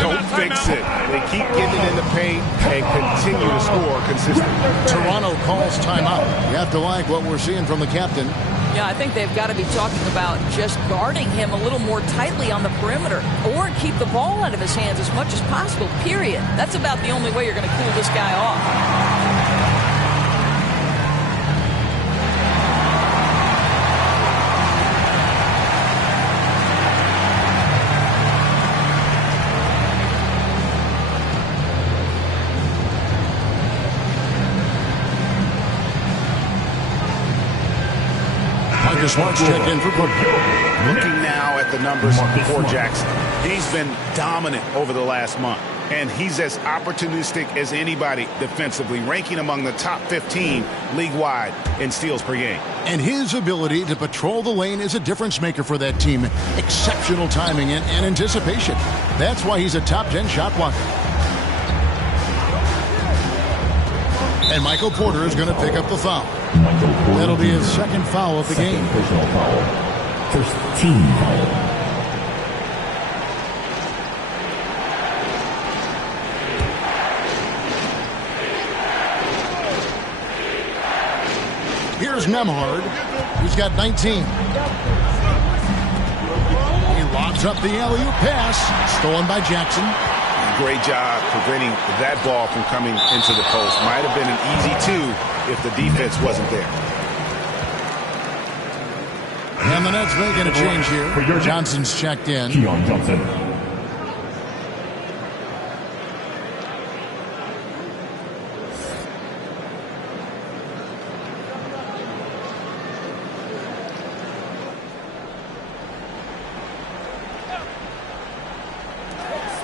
don't fix it. They keep getting it in the paint and continue to score consistently. Toronto calls timeout. You have to like what we're seeing from the captain. Yeah, I think they've got to be talking about just guarding him a little more tightly on the perimeter or keep the ball out of his hands as much as possible, period. That's about the only way you're going to cool this guy off. Smart's checked in for Brooklyn. Looking now at the numbers for Jackson. He's been dominant over the last month, and he's as opportunistic as anybody defensively, ranking among the top 15 league-wide in steals per game. And his ability to patrol the lane is a difference maker for that team. Exceptional timing and anticipation. That's why he's a top 10 shot blocker. And Michael Porter is going to pick up the foul. That'll be his 2nd foul of the game. Personal foul. First team foul. Here's Nembhard. He's got 19. He lobs up the alley-oop pass. Stolen by Jackson. Great job preventing that ball from coming into the post. Might have been an easy 2 if the defense wasn't there. And the Nets making a change here. Johnson's checked in. Keon Johnson.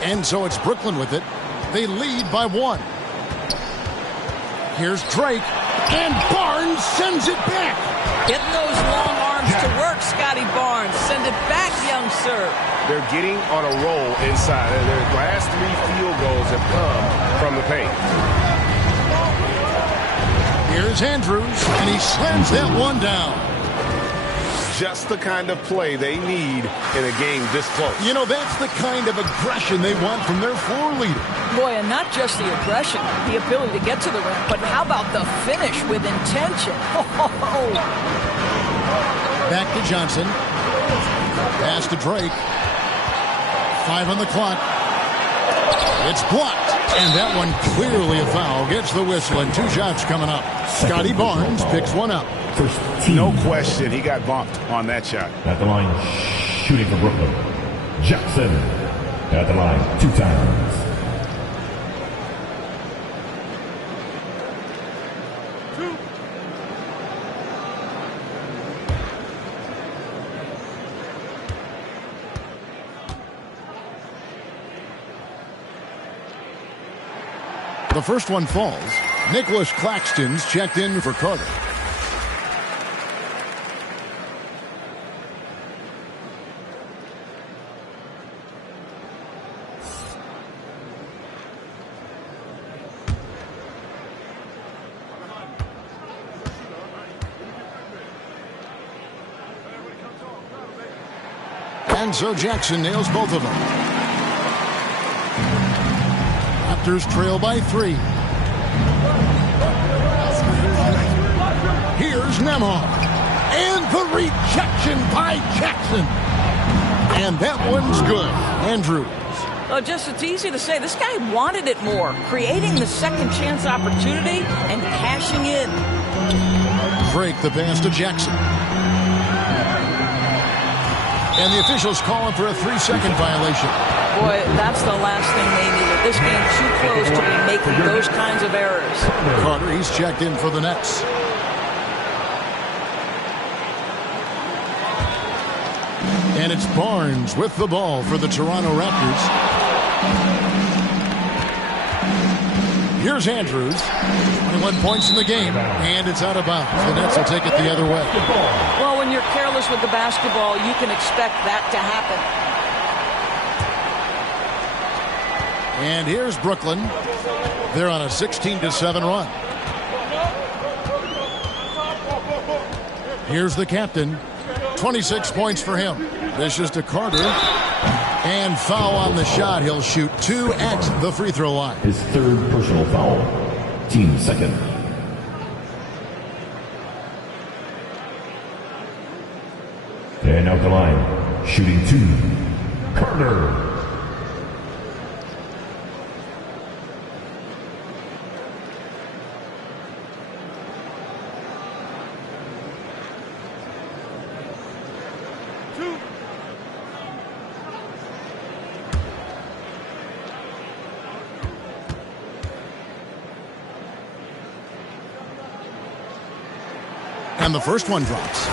And so it's Brooklyn with it. They lead by 1. Here's Drake. And Barnes sends it back. Get those long arms to work, Scotty Barnes. Send it back, young sir. They're getting on a roll inside. Their last 3 field goals have come from the paint. Here's Andrews, and he slams that one down. Just the kind of play they need in a game this close. You know, that's the kind of aggression they want from their floor leader. Boy, and not just the aggression, the ability to get to the rim, but how about the finish with intention? Back to Johnson. Pass to Drake. 5 on the clock. It's blocked. And that one clearly a foul. Gets the whistle, and 2 shots coming up. Scotty Barnes picks one up. No question, he got bumped on that shot. At the line, shooting for Brooklyn. Jackson. At the line, 2 times. The first one falls. Nicholas Claxton's checked in for Carter. And so Jackson nails both of them. Raptors trail by 3. Here's Nembhard. And the rejection by Jackson. And that one's good. Andrews. Well, it's easy to say. This guy wanted it more. Creating the second chance opportunity and cashing in. Drake the pass to Jackson. And the officials calling for a 3-second violation. Boy, that's the last thing they needed. This game too close to be making those kinds of errors. Carter, he's checked in for the Nets. And it's Barnes with the ball for the Toronto Raptors. Here's Andrews. 21 points in the game, and it's out of bounds. The Nets will take it the other way. Well, when you're careless with the basketball, you can expect that to happen. And here's Brooklyn. They're on a 16-7 run. Here's the captain. 26 points for him. Dishes to Carter. And foul on the shot. He'll shoot 2 at the free throw line. His 3rd personal foul. Team second. And out the line. Shooting 2. Carter. And the first one drops.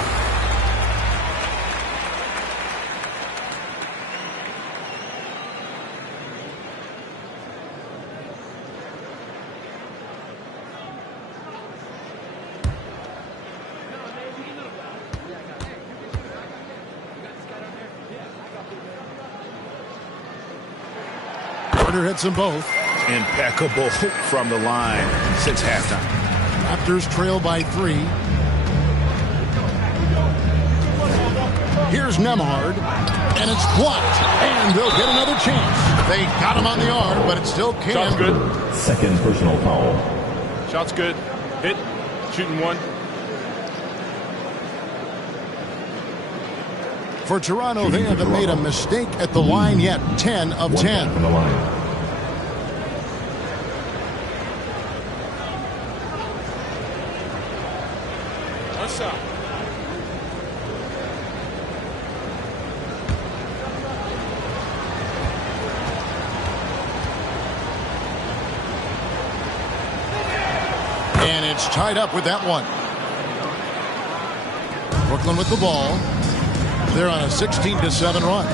Carter hits them both. Impeccable from the line since halftime. Raptors trail by 3. Here's Nembhard, and it's blocked, and they'll get another chance. They got him on the arm, but it still can't. Shot's good. 2nd personal foul. Shot's good. Hit. Shooting 1. For Toronto, they haven't made a mistake at the line yet. 10 of 10. From the line. tied up with that one. Brooklyn with the ball. They're on a 16-7 run.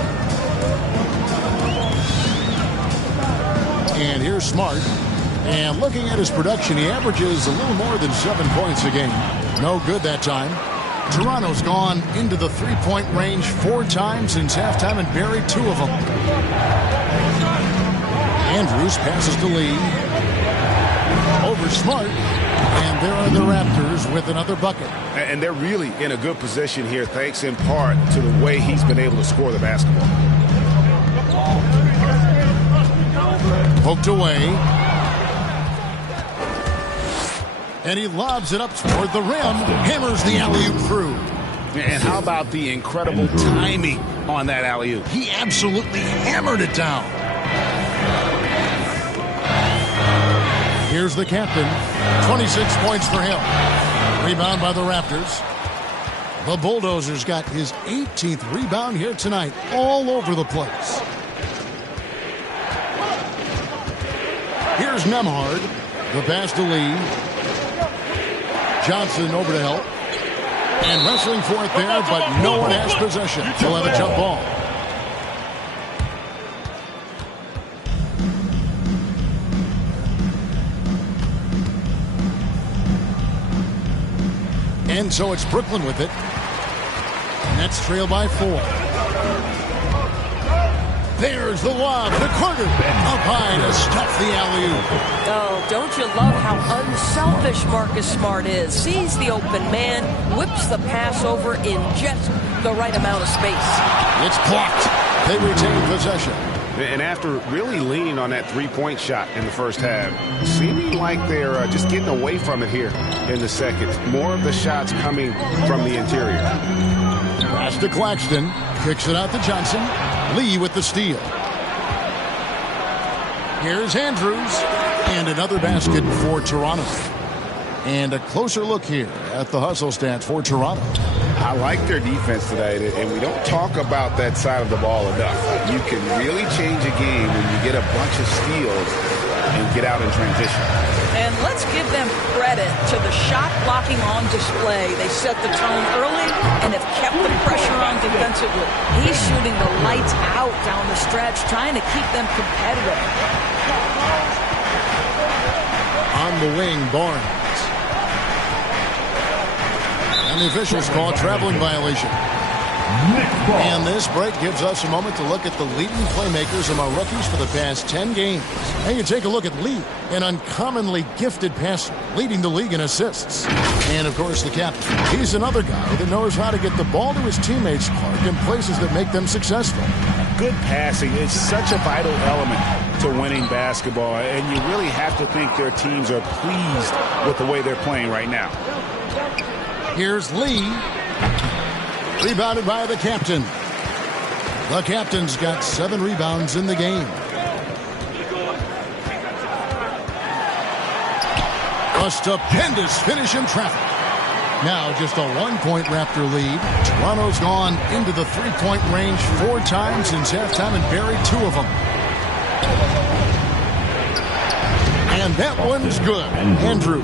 And here's Smart. And looking at his production, he averages a little more than 7 points a game. No good that time. Toronto's gone into the three-point range 4 times since halftime and buried 2 of them. Andrews passes to Lee. Over Smart. And there are the Raptors with another bucket. And they're really in a good position here, thanks in part to the way he's been able to score the basketball. Poked away. And he lobs it up toward the rim. Hammers the alley-oop through. And how about the incredible timing on that alley-oop? He absolutely hammered it down. Here's the captain. 26 points for him. Rebound by the Raptors. The Bulldozers got his 18th rebound here tonight. All over the place. Here's Nembhard. The pass to Lee. Johnson over to help. And wrestling for it there, but no one has possession. He'll have a jump ball. And so it's Brooklyn with it. Nets trail by 4. There's the lob to Carter. Up high to stuff the alley-oop. Oh, don't you love how unselfish Marcus Smart is? Sees the open man, whips the pass over in just the right amount of space. It's blocked. They retain possession. And after really leaning on that three-point shot in the first half, seeming like they're just getting away from it here in the second. More of the shots coming from the interior. Pass to Claxton. Kicks it out to Johnson. Lee with the steal. Here's Andrews. And another basket for Toronto. And a closer look here at the hustle stats for Toronto. I like their defense tonight, and we don't talk about that side of the ball enough. You can really change a game when you get a bunch of steals and get out in transition. And let's give them credit to the shot blocking on display. They set the tone early and have kept the pressure on defensively. He's shooting the lights out down the stretch, trying to keep them competitive. On the wing, Barnes. And the officials call a traveling violation. And this break gives us a moment to look at the leading playmakers among rookies for the past 10 games. And you take a look at Lee, an uncommonly gifted passer, leading the league in assists. And, of course, the captain. He's another guy that knows how to get the ball to his teammates, Clark, in places that make them successful. Good passing is such a vital element to winning basketball, and you really have to think their teams are pleased with the way they're playing right now. Here's Lee. Rebounded by the captain. The captain's got 7 rebounds in the game. A stupendous finish in traffic. Now just a 1-point Raptor lead. Toronto's gone into the three-point range 4 times since halftime and buried 2 of them. And that one's good. Andrews.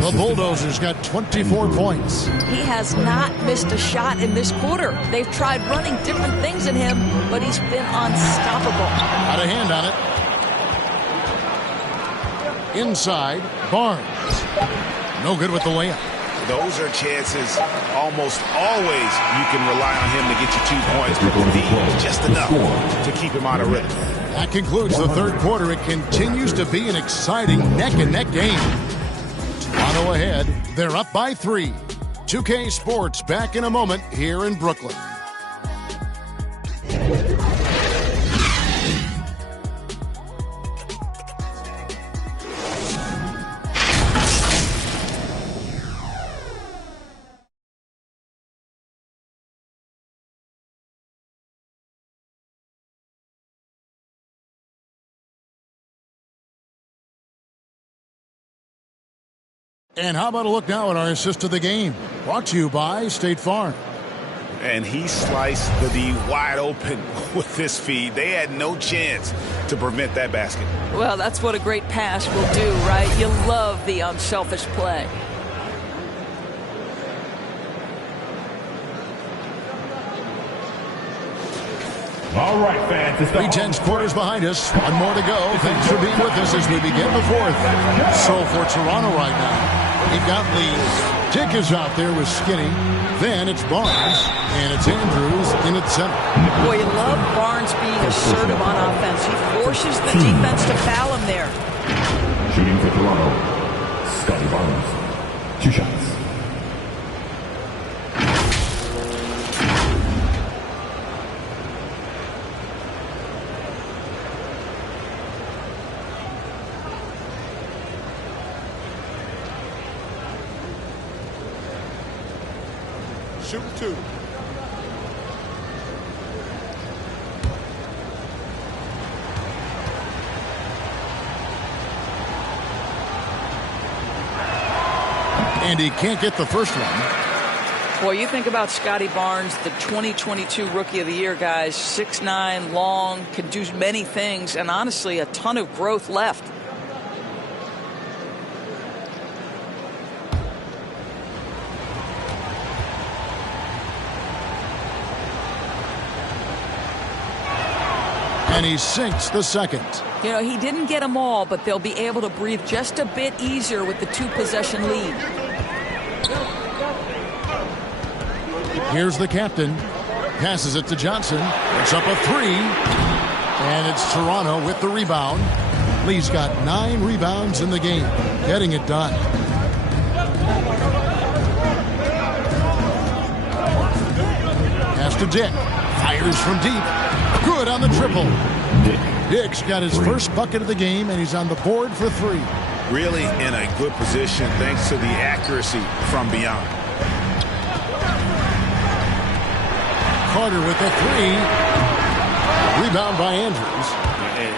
The Bulldozers got 24 points. He has not missed a shot in this quarter. They've tried running different things in him, but he's been unstoppable. Got a hand on it. Inside, Barnes. No good with the layup. Those are chances almost always you can rely on him to get you 2 points, but just enough to keep him out of rhythm. That concludes the third quarter. It continues to be an exciting neck-and-neck game. Toronto ahead. They're up by 3. 2K Sports back in a moment here in Brooklyn. And how about a look now at our assist of the game? Brought to you by State Farm. And he sliced the D wide open with this feed. They had no chance to prevent that basket. Well, that's what a great pass will do, right? You love the unselfish play. All right, fans. 3:10 quarters behind us. One more to go. Thanks for being with us as we begin the fourth. So for Toronto right now, we've got Lee. Dick is out there with Skinny. Then it's Barnes. And it's Andrews in at center. Boy, you love Barnes being assertive on offense. He forces the defense to foul him there. Shooting for Toronto, Scotty Barnes. 2 shots. Shoot 2. And he can't get the first one. Boy, you think about Scotty Barnes, the 2022 Rookie of the Year, guys. 6'9", long, can do many things, and honestly, a ton of growth left. And he sinks the second. You know, he didn't get them all, but they'll be able to breathe just a bit easier with the 2-possession lead. Here's the captain. Passes it to Johnson. It's up a 3. And it's Toronto with the rebound. Lee's got 9 rebounds in the game. Getting it done. Pass to Dick. Fires from deep. Good on the triple. Dick's got his first bucket of the game, and he's on the board for 3. Really in a good position thanks to the accuracy from beyond. Carter with the 3. Rebound by Andrews.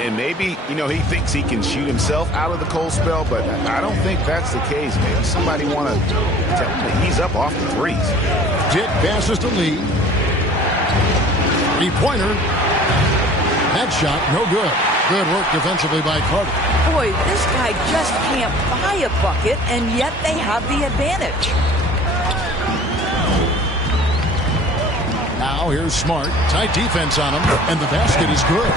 And maybe, you know, he thinks he can shoot himself out of the cold spell, but I don't think that's the case. Maybe somebody want to tell him that he's up off the threes. Dick passes to Lee. 3-pointer. That shot, no good. Good work defensively by Carter. Boy, this guy just can't buy a bucket, and yet they have the advantage. Now here's Smart. Tight defense on him, and the basket is good.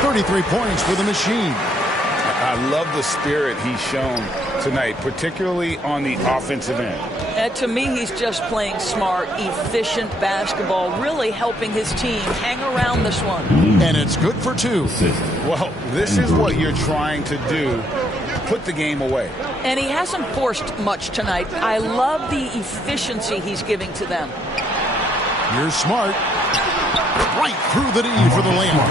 33 points for the machine. I love the spirit he's shown tonight, particularly on the offensive end. To me, he's just playing smart, efficient basketball, really helping his team hang around this one. And it's good for 2. Well, this is what you're trying to do. Put the game away. And he hasn't forced much tonight. I love the efficiency he's giving to them. Here's Smart. Right through the D for the layup.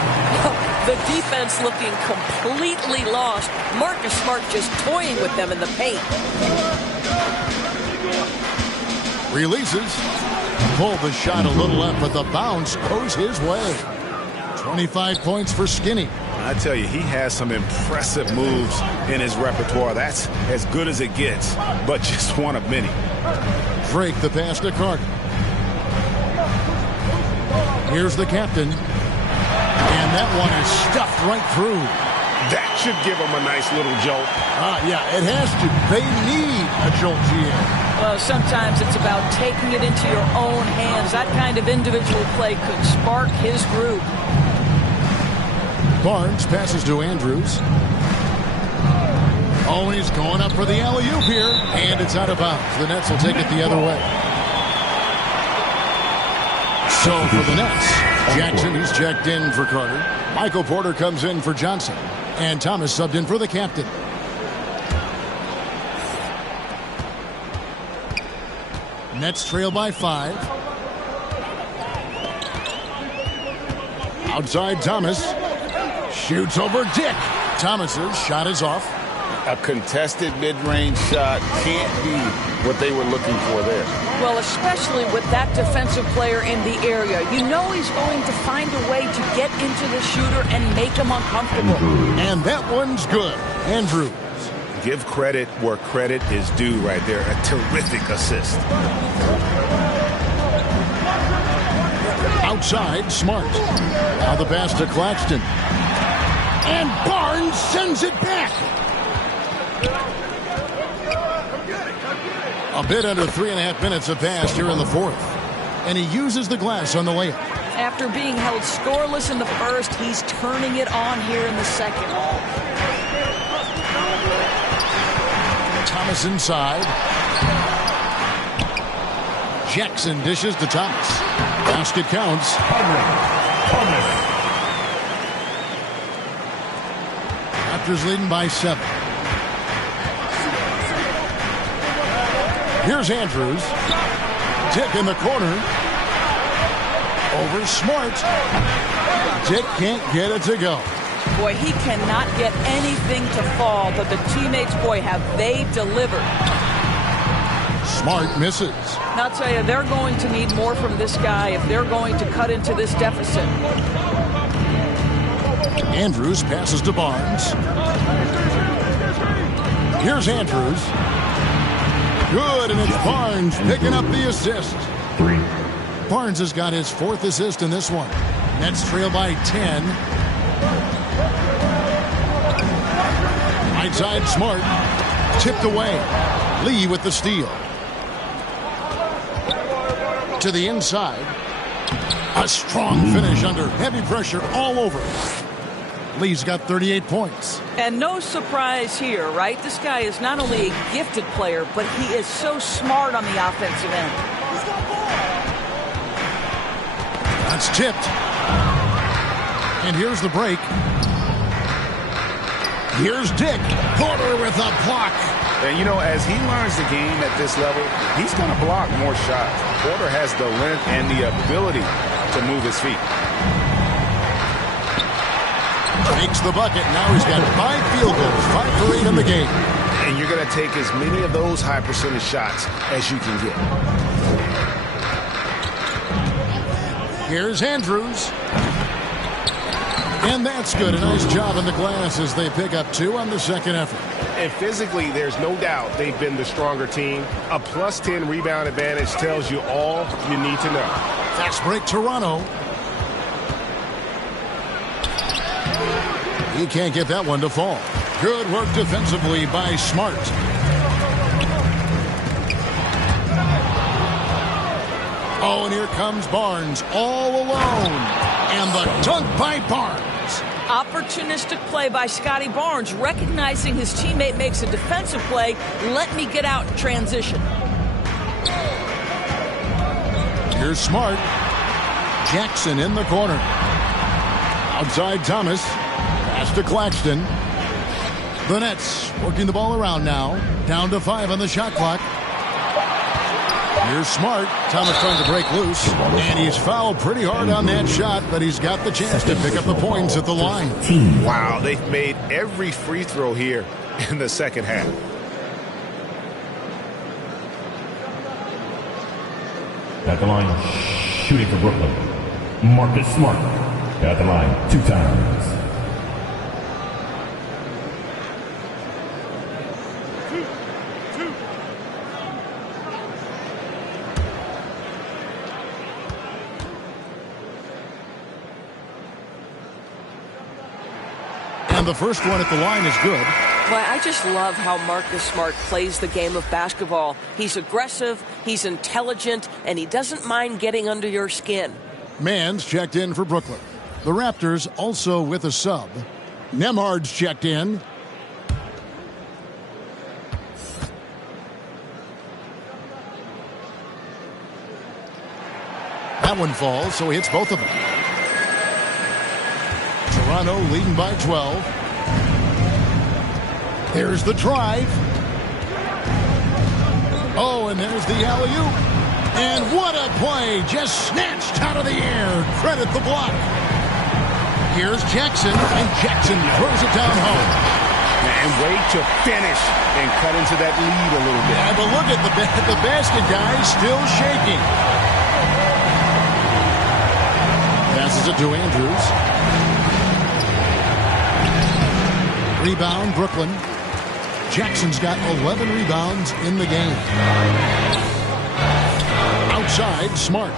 The defense looking completely lost. Marcus Smart just toying with them in the paint. Releases. Pulled the shot a little left, but the bounce goes his way. 25 points for Skinny. I tell you, he has some impressive moves in his repertoire. That's as good as it gets, but just one of many. Drake the pass to Carter. Here's the captain. And that one is stuffed right through. That should give him a nice little jolt. Yeah, it has to. They need a jolt, GM. Well, sometimes it's about taking it into your own hands. That kind of individual play could spark his group. Barnes passes to Andrews. Oh, he's going up for the alley-oop here. And it's out of bounds. The Nets will take it the other way. So for the Nets, Jackson, he's checked in for Carter. Michael Porter comes in for Johnson. And Thomas subbed in for the captain. Nets trail by 5. Outside Thomas. Shoots over Dick. Thomas's shot is off. A contested mid-range shot can't be what they were looking for there. Well, especially with that defensive player in the area. You know he's going to find a way to get into the shooter and make him uncomfortable. And that one's good. Andrews. Give credit where credit is due right there. A terrific assist. Outside, Smart. Now the pass to Claxton. And Barnes sends it back. A bit under 3.5 minutes have passed here in the fourth. And he uses the glass on the layup. After being held scoreless in the first, he's turning it on here in the second. Thomas inside. Jackson dishes to Thomas. Basket counts. Raptors leading by 7. Here's Andrews. Dick in the corner. Over Smart. Dick can't get it to go. Boy, he cannot get anything to fall, but the teammates, boy, have they delivered. Smart misses. And I'll tell you, they're going to need more from this guy if they're going to cut into this deficit. Andrews passes to Barnes. Here's Andrews. Good, and it's Barnes picking up the assist. 3. Barnes has got his 4th assist in this one. Nets trail by 10. Right side, Smart. Tipped away. Lee with the steal. To the inside. A strong finish under heavy pressure all over. Lee's got 38 points. And no surprise here, right? This guy is not only a gifted player, but he is so smart on the offensive end. That's tipped. And here's the break. Here's Dick. Porter with a block. And, you know, as he learns the game at this level, he's going to block more shots. Porter has the length and the ability to move his feet. Makes the bucket. Now he's got 5 field goals, 5 for 8 in the game. And you're going to take as many of those high percentage shots as you can get. Here's Andrews. And that's good. A nice job in the glass as they pick up 2 on the second effort. And physically, there's no doubt they've been the stronger team. A +10 rebound advantage tells you all you need to know. Fast break, Toronto. He can't get that one to fall. Good work defensively by Smart. Oh, and here comes Barnes all alone. And the dunk by Barnes. Opportunistic play by Scotty Barnes, recognizing his teammate makes a defensive play. Let me get out in transition. Here's Smart. Jackson in the corner. Outside Thomas. Pass to Claxton. The Nets working the ball around now. Down to 5 on the shot clock. Here's Smart. Thomas trying to break loose. And he's fouled pretty hard on that shot, but he's got the chance to pick up the points at the line. Wow, they've made every free throw here in the second half. At the line, shooting for Brooklyn, Marcus Smart. At the line, 2 times. And the first one at the line is good. Well, I just love how Marcus Smart plays the game of basketball. He's aggressive, he's intelligent, and he doesn't mind getting under your skin. Mann's checked in for Brooklyn. The Raptors also with a sub. Nembhard's checked in. That one falls, so he hits both of them. Toronto leading by 12. There's the drive. Oh, and there's the alley-oop. And what a play. Just snatched out of the air. Credit the block. Here's Jackson, and Jackson throws it down home. And wait to finish and cut into that lead a little bit. Yeah, but look at the basket guy still shaking. Passes it to Andrews. Rebound, Brooklyn. Jackson's got 11 rebounds in the game. Outside, Smart.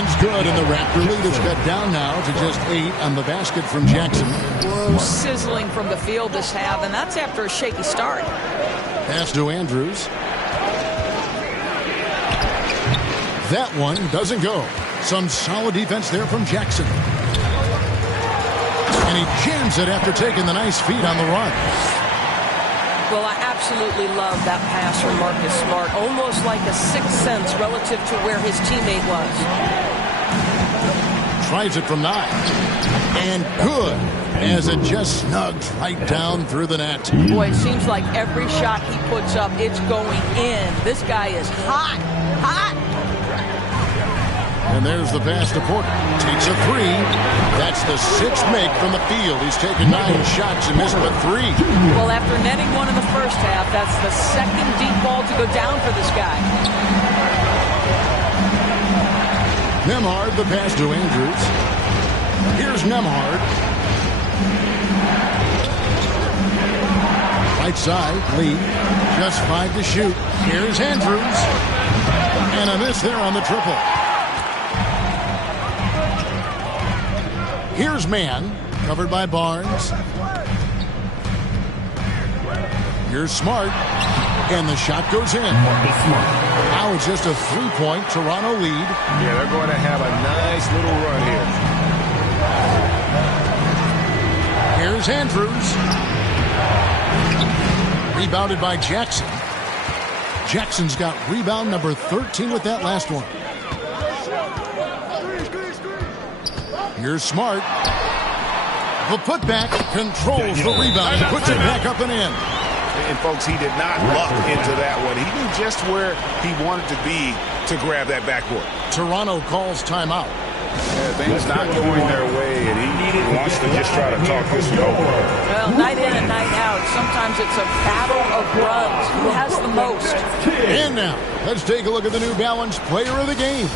one's good, and the Raptor lead is cut down now to just 8 on the basket from Jackson. Whoa, sizzling from the field this half, and that's after a shaky start. Pass to Andrews. That one doesn't go. Some solid defense there from Jackson. And he jams it after taking the nice feed on the run. Well, I absolutely love that pass from Marcus Smart. Almost like a sixth sense relative to where his teammate was. Tries it from 9. And good, as it just snugs right down through the net. Boy, it seems like every shot he puts up, it's going in. This guy is hot. Hot. And there's the pass to Porter. Takes a 3. That's the 6th make from the field. He's taken 9 shots and missed but 3. Well, after netting one in the first half, that's the second deep ball to go down for this guy. Nembhard, the pass to Andrews. Here's Nembhard. Right side, Lee. Just 5 to shoot. Here's Andrews. And a miss there on the triple. Here's Mann, covered by Barnes. Here's Smart, and the shot goes in. Now it's just a 3-point Toronto lead. Yeah, they're going to have a nice little run here. Here's Andrews. Rebounded by Jackson. Jackson's got rebound number 13 with that last one. Here's Smart. The putback controls the rebound and puts it back up and in. And, folks, he did not luck into that one. He knew just where he wanted to be to grab that backboard. Toronto calls timeout. Yeah, things not going their way, and he wants to just try to talk this one over. Well, night in and night out, sometimes it's a battle of runs. Who has the most? And now, let's take a look at the New Balance player of the game,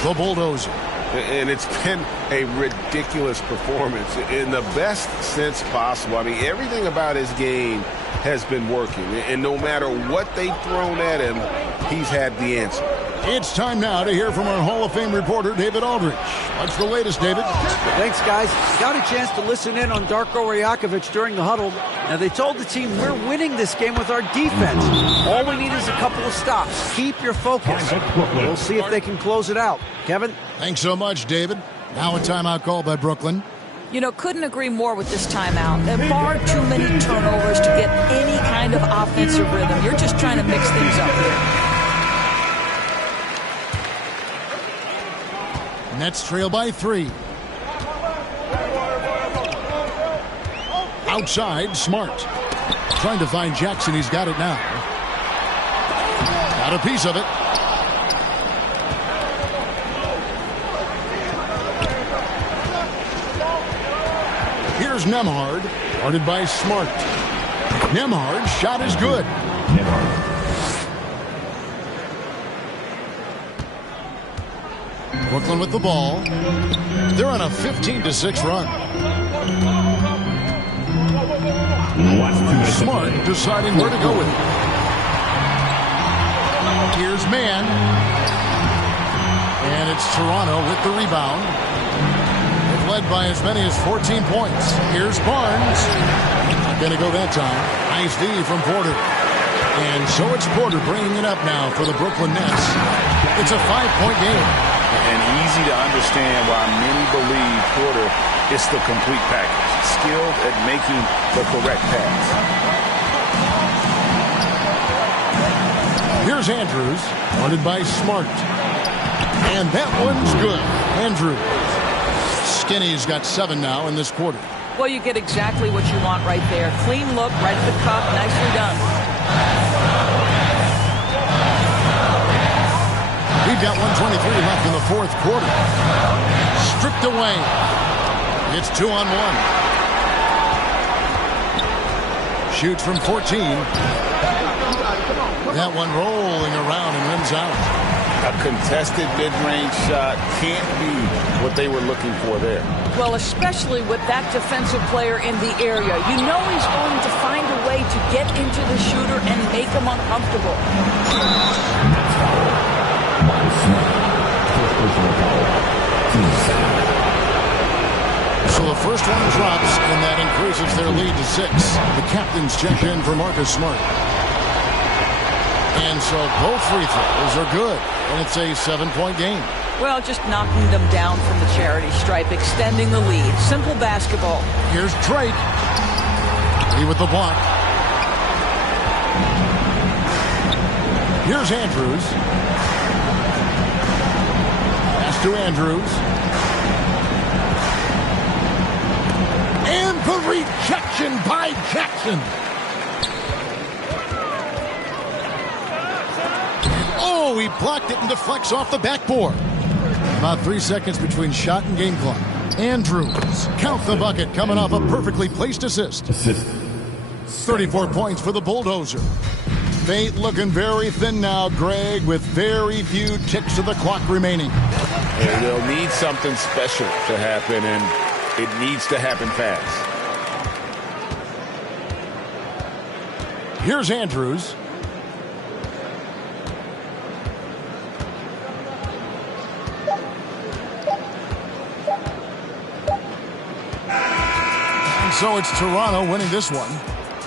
the Bulldozer. And it's been a ridiculous performance in the best sense possible. I mean, everything about his game has been working. And no matter what they've thrown at him, he's had the answer. It's time now to hear from our Hall of Fame reporter, David Aldrich. What's the latest, David? Thanks, guys. Got a chance to listen in on Darko Rajakovic during the huddle. Now, they told the team, we're winning this game with our defense. All we need is a couple of stops. Keep your focus. We'll see if they can close it out. Kevin? Thanks so much, David. Now a timeout call by Brooklyn. You know, couldn't agree more with this timeout. There are far too many turnovers to get any kind of offensive rhythm. You're just trying to mix things up here. Nets trail by 3. Outside, Smart. Trying to find Jackson. He's got it now. Got a piece of it. Here's Nembhard, guarded by Smart. Nembhard's shot is good. Brooklyn with the ball. They're on a 15-6 run. Smart deciding where to go with it. Here's Mann. And it's Toronto with the rebound. They've led by as many as 14 points. Here's Barnes. Not going to go that time. Nice D from Porter. And so it's Porter bringing it up now for the Brooklyn Nets. It's a 5-point game. And easy to understand why many believe Porter is the complete package. Skilled at making the correct pass. Here's Andrews, guarded by Smart. And that one's good. Andrews. Skinny's got 7 now in this quarter. Well, you get exactly what you want right there. Clean look, right at the cup, nicely done. We've got 1:23 left in the fourth quarter. Stripped away. It's 2-on-1. Shoots from 14. That one rolling around and rims out. A contested mid-range shot can't be what they were looking for there. Well, especially with that defensive player in the area. You know he's going to find a way to get into the shooter and make him uncomfortable. So the first one drops, and that increases their lead to 6. The captains check in for Marcus Smart. And so both free throws are good, and it's a 7-point game. Well, just knocking them down from the charity stripe, extending the lead. Simple basketball. Here's Drake. He with the block. Here's Andrews. Pass to Andrews. And the rejection by Jackson. Oh, he blocked it and deflects off the backboard. About 3 seconds between shot and game clock. Andrews, count the bucket, coming off a perfectly placed assist. 34 points for the Bulldozer. Fate looking very thin now, Greg, with very few ticks of the clock remaining. And they'll need something special to happen, and it needs to happen fast. Here's Andrews. And so it's Toronto winning this one.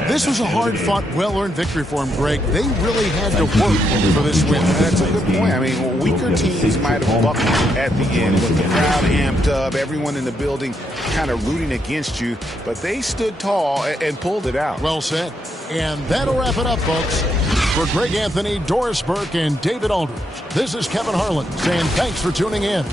This was a hard-fought, well-earned victory for them, Greg. They really had to work for this win. That's a good point. I mean, weaker teams might have buckled at the end with the crowd amped up, everyone in the building kind of rooting against you, but they stood tall and pulled it out. Well said. And that'll wrap it up, folks. For Greg Anthony, Doris Burke, and David Aldridge, this is Kevin Harlan saying thanks for tuning in.